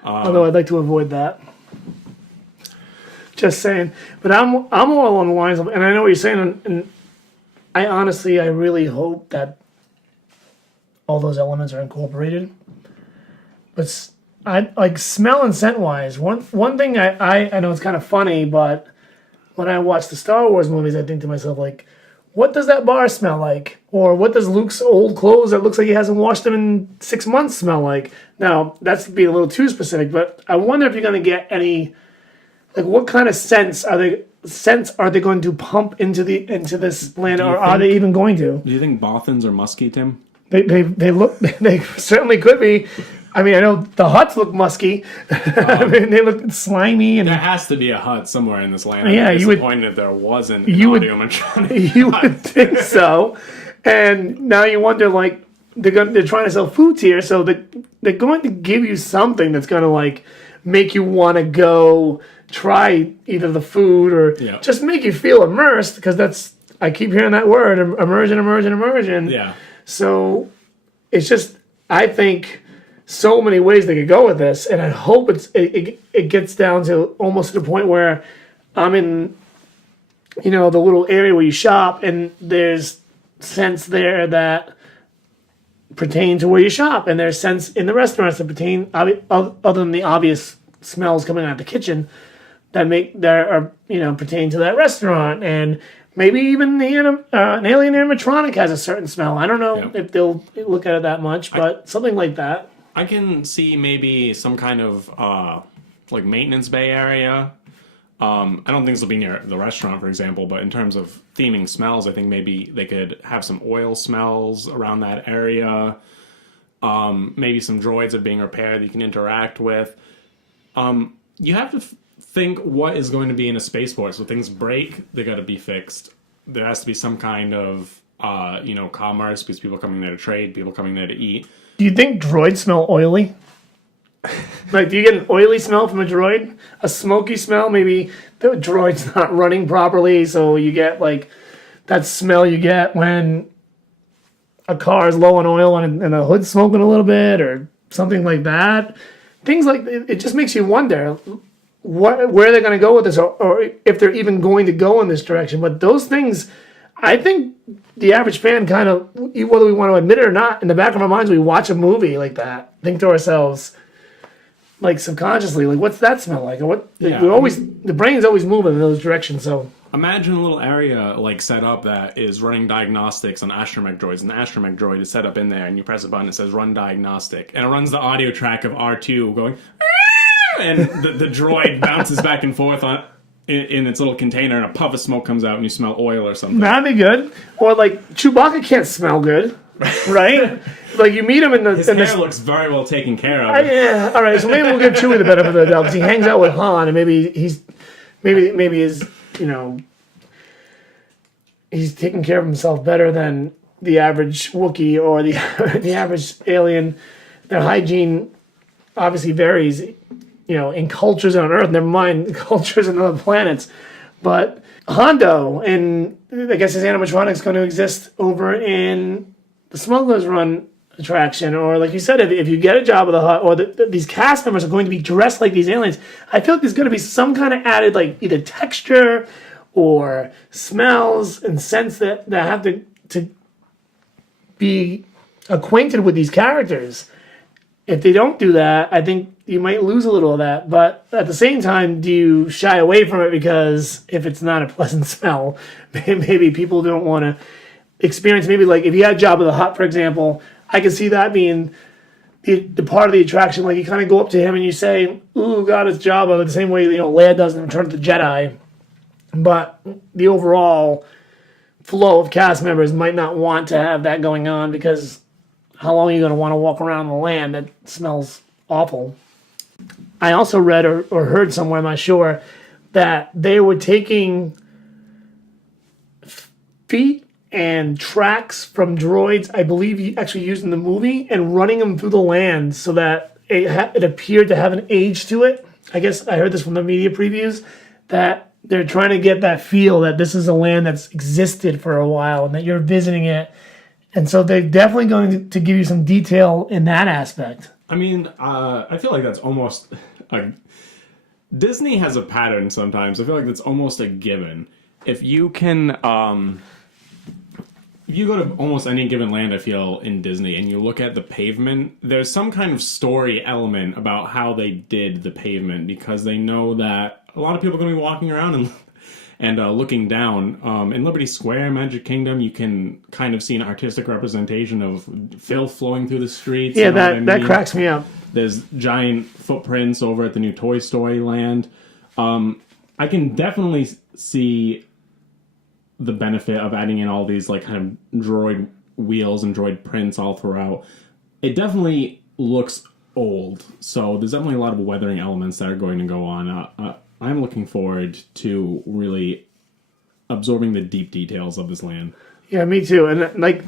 Although I'd like to avoid that. Just saying. But I'm more along the lines of, and I know what you're saying, and I really hope that all those elements are incorporated. But I like smell and scent wise. One thing I know it's kind of funny, but when I watch the Star Wars movies, I think to myself, like, what does that bar smell like? Or what does Luke's old clothes that looks like he hasn't washed them in 6 months smell like? Now, that's being a little too specific, but I wonder if you're going to get any, like, what kind of scents are they going to pump into this planet, or are they even going to? Do you think Bothans are musky, Tim? They certainly could be. I mean, I know the huts look musky. I mean, they look slimy. And there has to be a hut somewhere in this land. Yeah, I'm disappointed if there wasn't an audio-matronic. You would think so. And now you wonder, like, they're trying to sell foods here, so they're going to give you something that's going to, like, make you want to go try either the food or just make you feel immersed, because I keep hearing that word, immersion. Yeah. So it's just, I think, so many ways they could go with this, and I hope it gets down to almost to the point where I'm in, the little area where you shop, and there's scents there that pertain to where you shop, and there's scents in the restaurants that pertain, other than the obvious smells coming out of the kitchen, that pertain to that restaurant, and maybe even an alien animatronic has a certain smell. I don't know if they'll look at it that much, but something like that. I can see maybe some kind of like maintenance bay area. I don't think this will be near the restaurant, for example, but in terms of theming smells, I think maybe they could have some oil smells around that area. Maybe some droids are being repaired that you can interact with. You have to think what is going to be in a spaceport. So things break, they got to be fixed. There has to be some kind of commerce, because people are coming there to trade, people coming there to eat. Do you think droids smell oily? Like, do you get an oily smell from a droid? A smoky smell? Maybe the droid's not running properly, so you get, like, that smell you get when a car is low on oil and the hood's smoking a little bit, or something like that. Things like, it just makes you wonder where they're going to go with this, or if they're even going to go in this direction. But those things, I think the average fan kind of, whether we want to admit it or not, in the back of our minds, we watch a movie like that, think to ourselves, like, subconsciously, like, what's that smell like? Or the brain's always moving in those directions. So imagine a little area like set up that is running diagnostics on astromech droids, and the astromech droid is set up in there, and you press a button that says run diagnostic, and it runs the audio track of R2 going, and the droid bounces back and forth in its little container, and a puff of smoke comes out, and you smell oil or something. That'd be good. Or, like, Chewbacca can't smell good, right? Like, you meet him in the... His hair looks very well taken care of. Yeah, all right, so maybe we'll give Chewie the benefit of the doubt, because he hangs out with Han, and maybe he's he's taking care of himself better than the average Wookiee or the average alien. Their hygiene obviously varies, in cultures on Earth, never mind cultures on other planets. But Hondo, and I guess his animatronic's going to exist over in the Smuggler's Run attraction, or like you said, if you get a job with the Hut, or these cast members are going to be dressed like these aliens, I feel like there's going to be some kind of added, like, either texture or smells and scents that have to be acquainted with these characters. If they don't do that, I think you might lose a little of that. But at the same time, do you shy away from it because if it's not a pleasant smell, maybe people don't want to experience, maybe like if you had Jabba the Hutt, for example, I could see that being the part of the attraction. Like you kind of go up to him and you say, "Ooh, God, it's Jabba," the same way Leia does in Return of the Jedi. But the overall flow of cast members might not want to have that going on because how long are you going to want to walk around the land that smells awful? I also read or heard somewhere, I'm not sure, that they were taking feet and tracks from droids, I believe actually used in the movie, and running them through the land so that it appeared to have an age to it. I guess I heard this from the media previews, that they're trying to get that feel that this is a land that's existed for a while and that you're visiting it. And so they're definitely going to give you some detail in that aspect. I mean, I feel like that's almost Disney has a pattern sometimes. I feel like that's almost a given. If you can, if you go to almost any given land, I feel, in Disney, and you look at the pavement, there's some kind of story element about how they did the pavement because they know that a lot of people are going to be walking around and looking down. In Liberty Square, Magic Kingdom, you can kind of see an artistic representation of filth flowing through the streets. Yeah, that cracks me up. There's giant footprints over at the new Toy Story land. I can definitely see the benefit of adding in all these like kind of droid wheels and droid prints all throughout. It definitely looks old, so there's definitely a lot of weathering elements that are going to go on. I'm looking forward to really absorbing the deep details of this land. Yeah, me too. And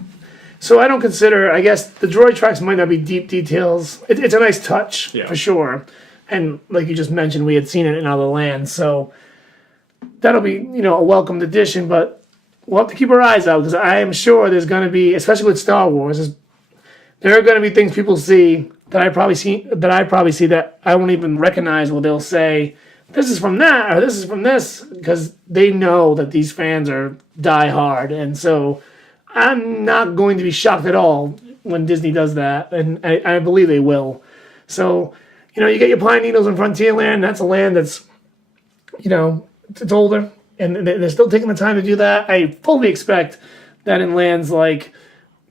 so I don't consider, I guess the droid tracks might not be deep details. It's a nice touch, for sure. And like you just mentioned, we had seen it in other lands, so that'll be, a welcomed addition, but we'll have to keep our eyes out because I am sure there's going to be, especially with Star Wars, there are going to be things people see that I probably see that I won't even recognize, where they'll say, this is from that, or this is from this, because they know that these fans are die hard. And so I'm not going to be shocked at all when Disney does that, and I believe they will. So, you get your Pine Needles and Frontierland, that's a land that's, it's older, and they're still taking the time to do that. I fully expect that in lands like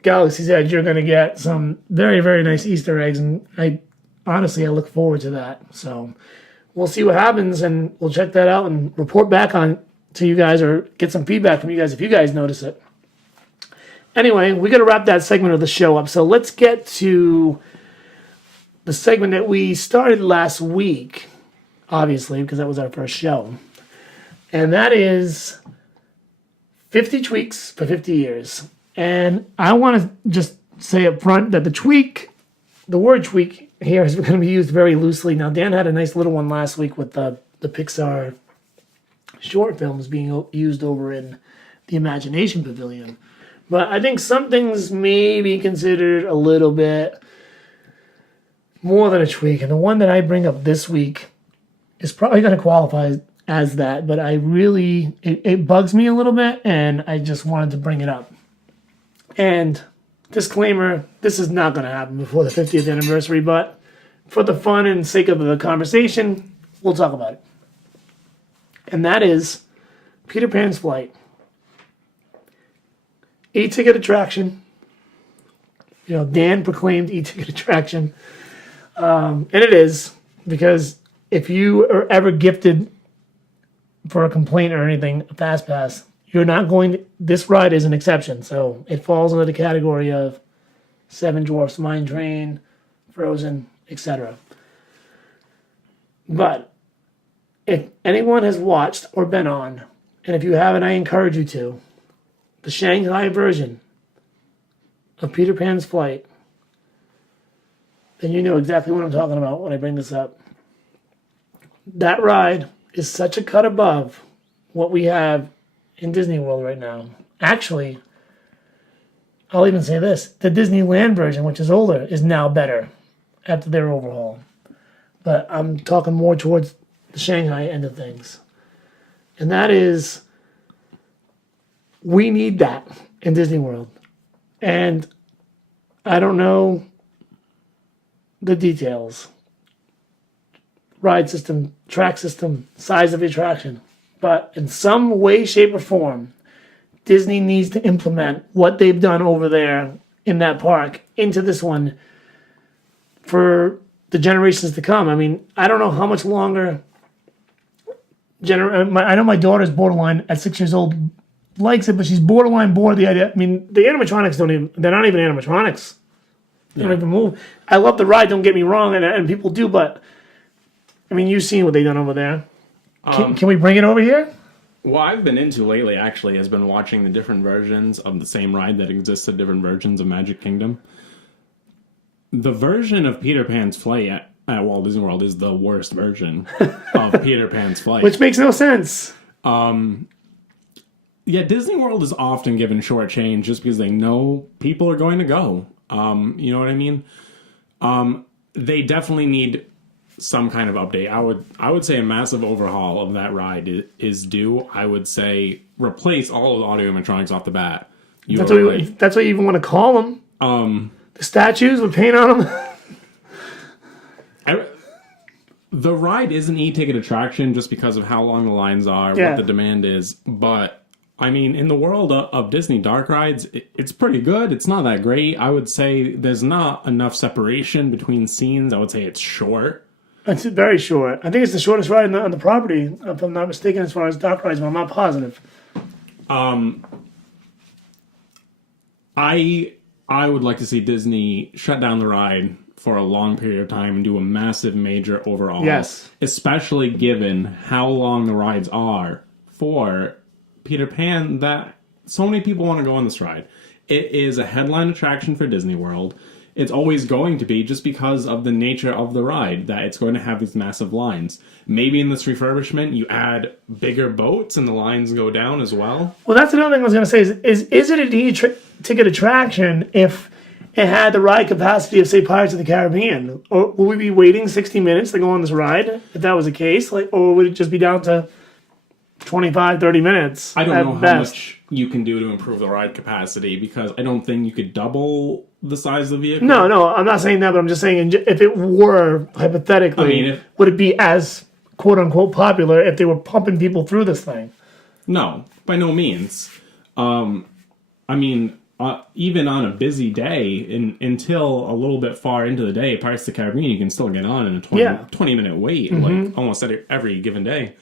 Galaxy's Edge, you're going to get some very, very nice Easter eggs, and I look forward to that. So we'll see what happens, and we'll check that out and report back on to you guys or get some feedback from you guys if you guys notice it. Anyway, we got to wrap that segment of the show up, so let's get to the segment that we started last week, obviously, because that was our first show. And that is 50 tweaks for 50 years. And I want to just say up front that the word tweak here is going to be used very loosely. Now, Dan had a nice little one last week with the Pixar short films being used over in the Imagination Pavilion. But I think some things may be considered a little bit more than a tweak. And the one that I bring up this week is probably going to qualify as that. But it bugs me a little bit, and I just wanted to bring it up. And disclaimer, this is not going to happen before the 50th anniversary, but for the fun and sake of the conversation, we'll talk about it. And that is Peter Pan's Flight. E-ticket attraction. Dan proclaimed e-ticket attraction. And it is, because if you are ever gifted for a complaint or anything, a fast pass, you're not going to, this ride is an exception. So it falls under the category of Seven Dwarfs Mine Train, Frozen, etc. But if anyone has watched or been on, and if you haven't, I encourage you to, the Shanghai version of Peter Pan's Flight, then you know exactly what I'm talking about when I bring this up. That ride is such a cut above what we have in Disney World right now. Actually, I'll even say this. The Disneyland version, which is older, is now better after their overhaul. But I'm talking more towards the Shanghai end of things. And that is We need that in Disney World. And I don't know the details. Ride system, track system, size of the attraction. But in some way, shape, or form, Disney needs to implement what they've done over there in that park into this one for the generations to come. I mean, I don't know how much longer. I know my daughter's borderline at 6 years old likes it, but she's borderline bored of the idea. I mean, the animatronics they're not even animatronics. They don't even move. I love the ride, don't get me wrong, and people do, but I mean, you've seen what they've done over there. Can we bring it over here? What I've been into lately, actually, has been watching the different versions of the same ride that exists at different versions of Magic Kingdom. The version of Peter Pan's Flight at Walt Disney World is the worst version of Peter Pan's Flight. Which makes no sense. Yeah, Disney World is often given short change just because they know people are going to go. You know what I mean? They definitely need some kind of update. I would say a massive overhaul of that ride is due. I would say replace all of the audio animatronics off the bat. That's what you even want to call them. The statues with paint on them. The ride is an e-ticket attraction just because of how long the lines are, what the demand is. But, I mean, in the world of Disney dark rides, it's pretty good. It's not that great. I would say there's not enough separation between scenes. I would say it's short. It's very short. I think it's the shortest ride on the property, if I'm not mistaken, as far as dark rides, but I'm not positive. I would like to see Disney shut down the ride for a long period of time and do a massive major overhaul. Yes. Especially given how long the rides are for Peter Pan, that so many people want to go on this ride. It is a headline attraction for Disney World. It's always going to be just because of the nature of the ride, that it's going to have these massive lines. Maybe in this refurbishment, you add bigger boats and the lines go down as well. Well, that's another thing I was going to say is it an e-ticket attraction if it had the ride capacity of, say, Pirates of the Caribbean? Or would we be waiting 60 minutes to go on this ride if that was the case? Or would it just be down to 25, 30 minutes? I don't know how much you can do to improve the ride capacity because I don't think you could double the size of the vehicle. No, I'm not saying that, but I'm just saying if it were, hypothetically, would it be as quote-unquote popular if they were pumping people through this thing? No, by no means. Even on a busy day, until a little bit far into the day, Pirates of the Caribbean, you can still get on in a 20-minute wait, like almost every given day.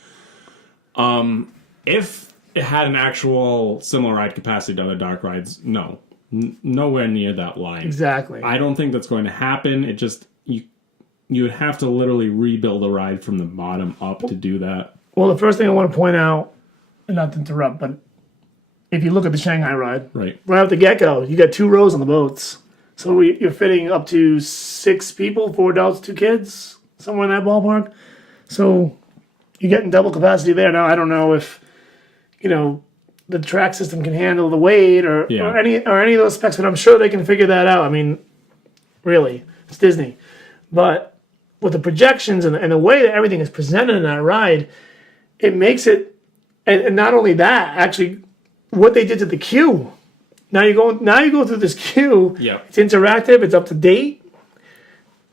If it had an actual similar ride capacity to other dark rides, no. Nowhere near that line. Exactly. I don't think that's going to happen. It just, you would have to literally rebuild the ride from the bottom up to do that. Well, the first thing I want to point out, and not to interrupt, but if you look at the Shanghai ride, right off the get-go, you got 2 rows on the boats. So you're fitting up to 6 people, 4 adults, 2 kids, somewhere in that ballpark. So you're getting double capacity there. Now, I don't know if, the track system can handle the weight or any of those specs, but I'm sure they can figure that out. I mean, really, it's Disney. But with the projections and the way that everything is presented in that ride, it makes it, and not only that, actually, what they did to the queue. Now you go through this queue. Yeah. It's interactive. It's up to date.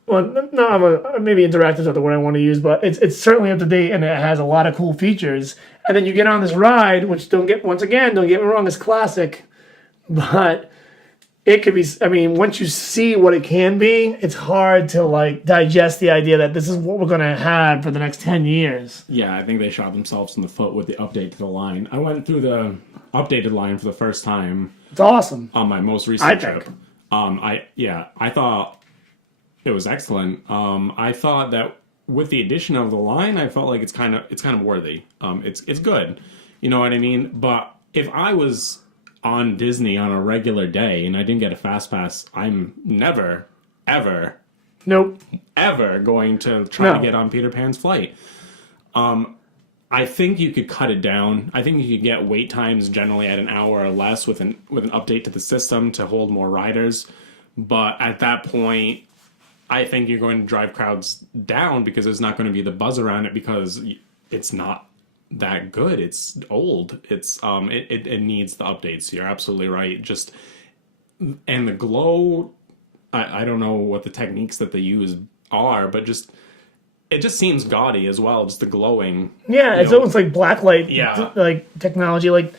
Well, no, maybe interactive is not the word I want to use, but it's certainly up to date, and it has a lot of cool features. And then you get on this ride, which don't get me wrong, it's classic, but it could be. I mean, once you see what it can be, it's hard to digest the idea that this is what we're going to have for the next 10 years. Yeah, I think they shot themselves in the foot with the update to the line. I went through the updated line for the first time. It's awesome. On my most recent trip. I thought it was excellent. I thought that with the addition of the line, I felt like it's kind of worthy. It's good. You know what I mean? But if I was on Disney on a regular day and I didn't get a fast pass, I'm never, ever, ever going to try to get on Peter Pan's Flight. I think you could cut it down. I think you could get wait times generally at an hour or less with an update to the system to hold more riders. But at that point, I think you're going to drive crowds down because there's not going to be the buzz around it because it's not that good. It's old. It needs the updates. You're absolutely right. Just and the glow. I don't know what the techniques that they use are, but just it just seems gaudy as well. Just the glowing. Yeah, it's almost like blacklight, Yeah. like technology. Like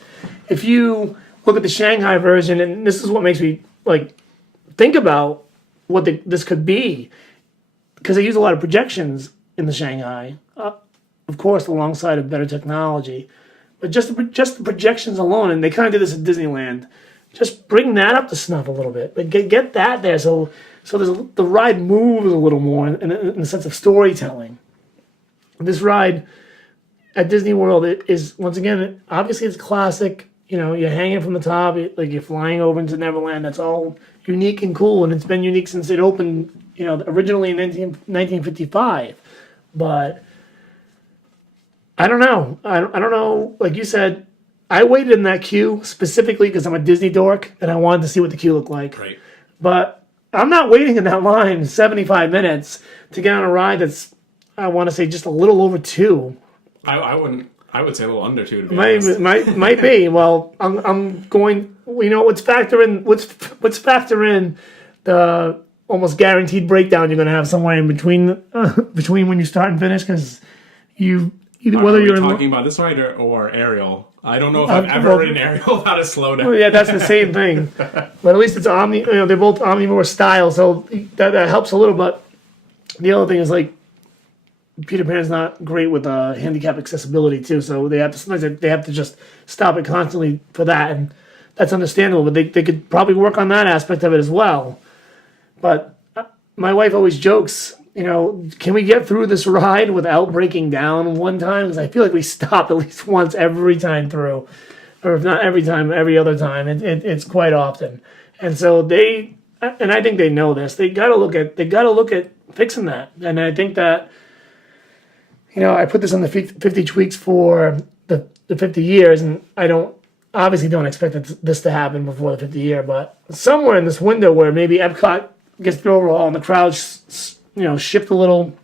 if you look at the Shanghai version, and this is what makes me like think about what this could be, because they use a lot of projections in the Shanghai, of course, alongside of better technology. But just the projections alone, and they kind of did this at Disneyland. Just bring that up to snuff a little bit, but get that there so the ride moves a little more in the sense of storytelling. This ride at Disney World is once again, obviously it's classic. You know, you're hanging from the top, like you're flying over into Neverland. That's all unique and cool, and it's been unique since it opened. You know, originally in 1955, but I don't know. I don't know. Like you said, I waited in that queue specifically because I'm a Disney dork and I wanted to see what the queue looked like. Right. But I'm not waiting in that line 75 minutes to get on a ride that's, I want to say, just a little over 2. I wouldn't. I would say a little under 2 to be honest. Might be. Well, I'm going. You know, let's factor in the almost guaranteed breakdown you're going to have somewhere in between when you start and finish, because whether you're talking about this ride or Ariel. I don't know if I've ever ridden Ariel without a slowdown. Well, yeah, that's the same thing. But at least it's Omni. You know, they're both Omnivore style, so that helps a little. But the other thing is, like, Peter Pan's not great with handicap accessibility too, so they have to just stop it constantly for that, and that's understandable. But they could probably work on that aspect of it as well. But my wife always jokes, you know, can we get through this ride without breaking down one time? Because I feel like we stop at least once every time through, or if not every time, every other time. It's quite often, and so I think they know this. They got to look at fixing that, and I think that, you know, I put this on the 50 tweaks for the 50 years, and I obviously don't expect this to happen before the 50 year, but somewhere in this window where maybe Epcot gets the overhaul and the crowds, you know, shift a little,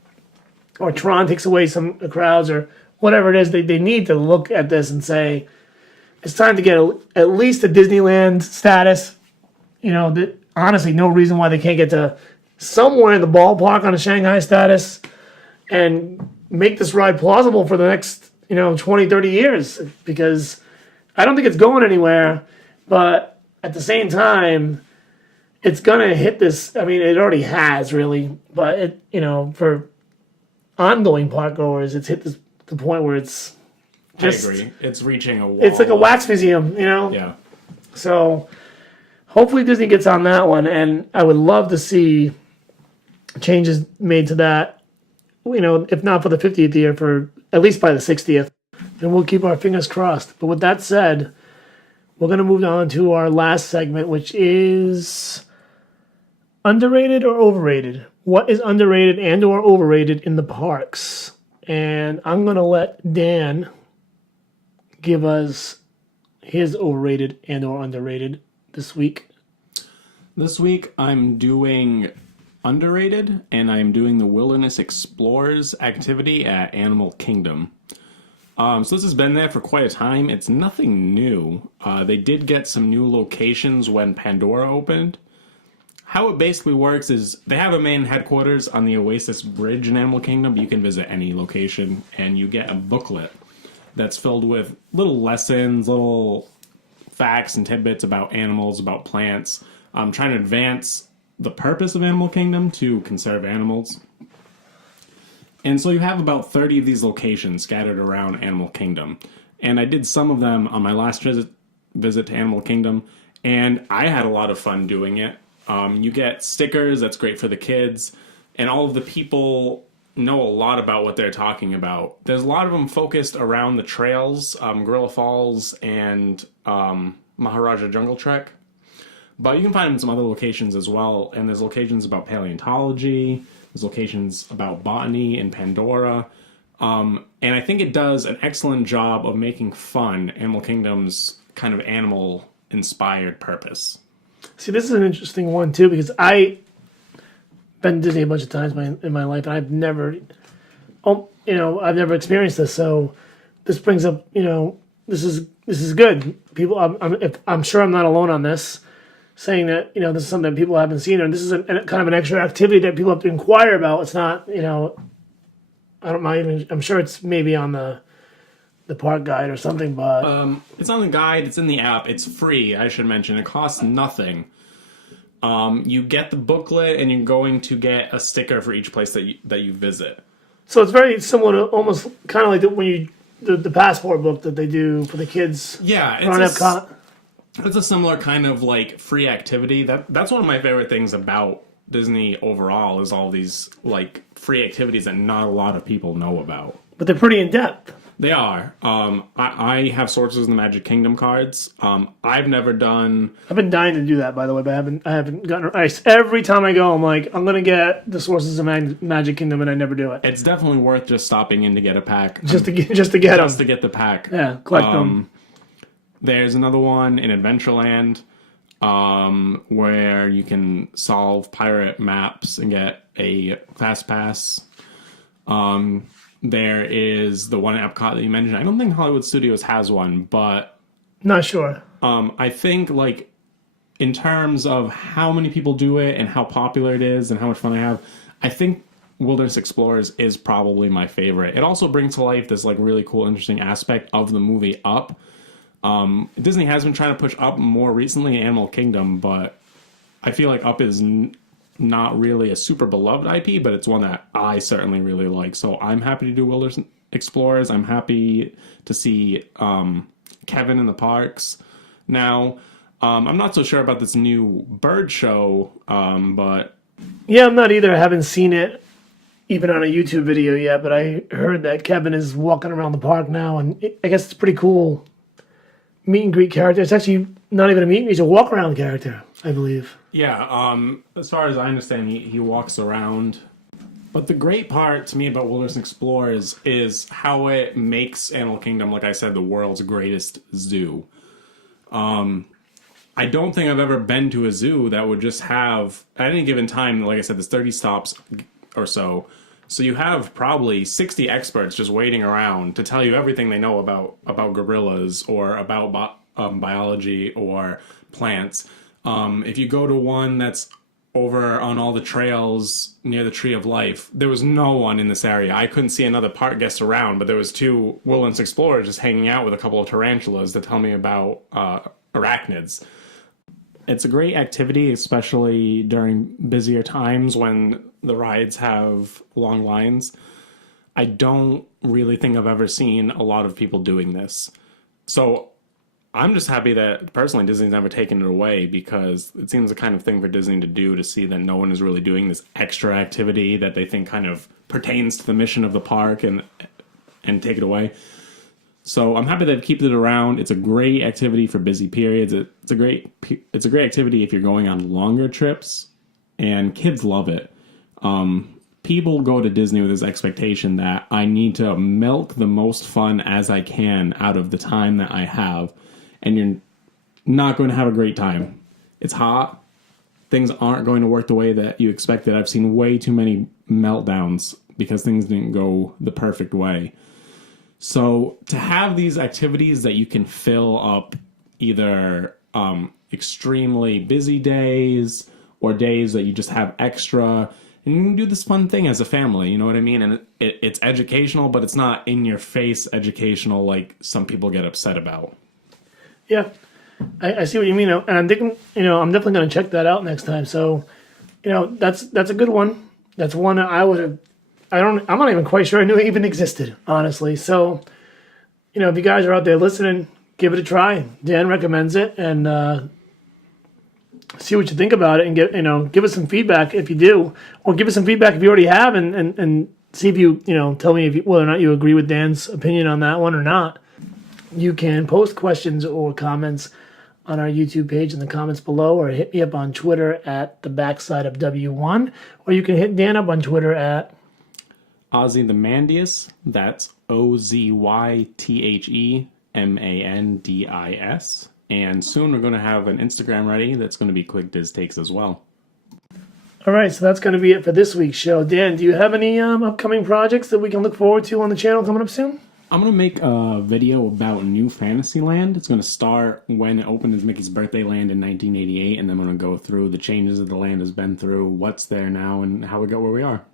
or Tron takes away some of the crowds, or whatever it is, they need to look at this and say, it's time to get at least a Disneyland status. You know, honestly, no reason why they can't get to somewhere in the ballpark on a Shanghai status and make this ride plausible for the next, 20, 30 years, because I don't think it's going anywhere, but at the same time, it's going to hit this. I mean, it already has, really, but for ongoing park goers, it's hit the point where it's just, I agree. It's reaching a wall. It's like a wax museum, Yeah. So hopefully Disney gets on that one, and I would love to see changes made to that, if not for the 50th year, for at least by the 60th. And we'll keep our fingers crossed. But with that said, we're going to move on to our last segment, which is underrated or overrated. What is underrated and or overrated in the parks? And I'm going to let Dan give us his overrated and or underrated this week. This week I'm doing underrated, and I'm doing the Wilderness Explorers activity at Animal Kingdom. So this has been there for quite a time. It's nothing new. They did get some new locations when Pandora opened. How it basically works is they have a main headquarters on the Oasis Bridge in Animal Kingdom, but you can visit any location, and you get a booklet that's filled with little lessons, little facts and tidbits about animals, about plants, trying to advance the purpose of Animal Kingdom to conserve animals. And so you have about 30 of these locations scattered around Animal Kingdom. And I did some of them on my last visit to Animal Kingdom, and I had a lot of fun doing it. You get stickers, that's great for the kids, and all of the people know a lot about what they're talking about. There's a lot of them focused around the trails, Gorilla Falls and Maharaja Jungle Trek. But you can find them in some other locations as well, and there's locations about paleontology, there's locations about botany in Pandora, and I think it does an excellent job of making fun Animal Kingdom's kind of animal-inspired purpose. See, this is an interesting one, too, because I've been to Disney a bunch of times in my life, and I've never experienced this. So this brings up, this is good. People, I'm sure I'm not alone on this, saying that this is something that people haven't seen, and this is kind of an extra activity that people have to inquire about. It's not, I don't mind. I'm sure it's maybe on the park guide or something, but it's on the guide. It's in the app. It's free. I should mention it costs nothing. You get the booklet, and you're going to get a sticker for each place that you visit. So it's very similar to almost kind of like the passport book that they do for the kids. Yeah, it's a similar kind of like free activity. That's one of my favorite things about Disney overall is all these like free activities that not a lot of people know about. But they're pretty in depth. They are. I have Sorcerers in the Magic Kingdom cards. I've never done. I've been dying to do that, by the way, but I haven't gotten. Every time I go, I'm like, I'm gonna get the Sorcerers of Magic Kingdom, and I never do it. It's definitely worth just stopping in to get a pack. Just to get the pack. Yeah, collect them. There's another one in Adventureland, where you can solve pirate maps and get a fast pass. There is the one at Epcot that you mentioned. I don't think Hollywood Studios has one, but not sure. I think like in terms of how many people do it and how popular it is and how much fun I have, I think Wilderness Explorers is probably my favorite. It also brings to life this like really cool, interesting aspect of the movie Up. Disney has been trying to push Up more recently in Animal Kingdom, but I feel like Up is not really a super beloved IP, but it's one that I certainly really like. So I'm happy to do Wilderness Explorers. I'm happy to see Kevin in the parks. Now, I'm not so sure about this new bird show, but... Yeah, I'm not either. I haven't seen it even on a YouTube video yet, but I heard that Kevin is walking around the park now, and I guess it's a pretty cool meet and greet character. It's actually not even a meet and greet, it's a walk around character, I believe. Yeah, as far as I understand, he walks around. But the great part to me about Wilderness Explorers is how it makes Animal Kingdom, like I said, the world's greatest zoo. I don't think I've ever been to a zoo that would just have, at any given time, like I said, there's 30 stops or so. So you have probably 60 experts just waiting around to tell you everything they know about gorillas or about biology or plants. If you go to one that's over on all the trails near the Tree of Life, there was no one in this area. I couldn't see another park guest around, but there was two Wilderness Explorers just hanging out with a couple of tarantulas to tell me about arachnids. It's a great activity, especially during busier times when the rides have long lines. I don't really think I've ever seen a lot of people doing this. So I'm just happy that, personally, Disney's never taken it away, because it seems the kind of thing for Disney to do, to see that no one is really doing this extra activity that they think kind of pertains to the mission of the park and take it away. So I'm happy they've kept it around. It's a great activity for busy periods. It's a great activity if you're going on longer trips, and kids love it. People go to Disney with this expectation that I need to milk the most fun as I can out of the time that I have, and you're not going to have a great time. It's hot. Things aren't going to work the way that you expected. I've seen way too many meltdowns because things didn't go the perfect way. So to have these activities that you can fill up either extremely busy days or days that you just have extra, and you can do this fun thing as a family, you know what I mean? And it's educational, but it's not in-your-face educational like some people get upset about. Yeah, I see what you mean, and I'm thinking, I'm definitely going to check that out next time. So, that's a good one. That's one I would have. I'm not even quite sure I knew it even existed, honestly. So, if you guys are out there listening, give it a try. Dan recommends it, and see what you think about it, and give us some feedback if you do, or give us some feedback if you already have, and see if you tell me whether or not you agree with Dan's opinion on that one or not. You can post questions or comments on our YouTube page in the comments below, or hit me up on Twitter at the backside of W1, or you can hit Dan up on Twitter at Ozymandias. That's OZYTHEMANDIS. And soon we're going to have an Instagram ready that's going to be QuickDisTakes as well. All right, so that's going to be it for this week's show. Dan, do you have any upcoming projects that we can look forward to on the channel coming up soon? I'm going to make a video about New Fantasyland. It's going to start when it opened as Mickey's Birthday Land in 1988, and then I'm going to go through the changes that the land has been through, what's there now, and how we got where we are.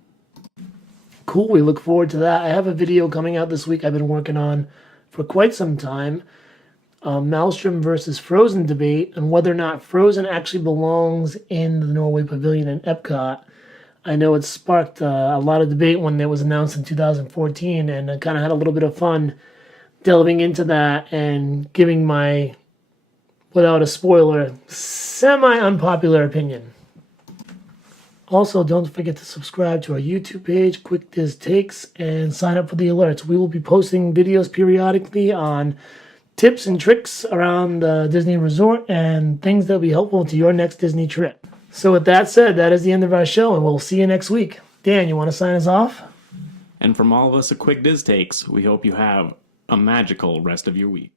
Cool, we look forward to that. I have a video coming out this week I've been working on for quite some time. Maelstrom versus Frozen debate and whether or not Frozen actually belongs in the Norway Pavilion in Epcot. I know it sparked a lot of debate when it was announced in 2014, and I kind of had a little bit of fun delving into that and giving my, without a spoiler, semi-unpopular opinion. Also, don't forget to subscribe to our YouTube page, QuickDisTakes, and sign up for the alerts. We will be posting videos periodically on tips and tricks around the Disney resort and things that will be helpful to your next Disney trip. So with that said, that is the end of our show, and we'll see you next week. Dan, you want to sign us off? And from all of us at QuickDisTakes, we hope you have a magical rest of your week.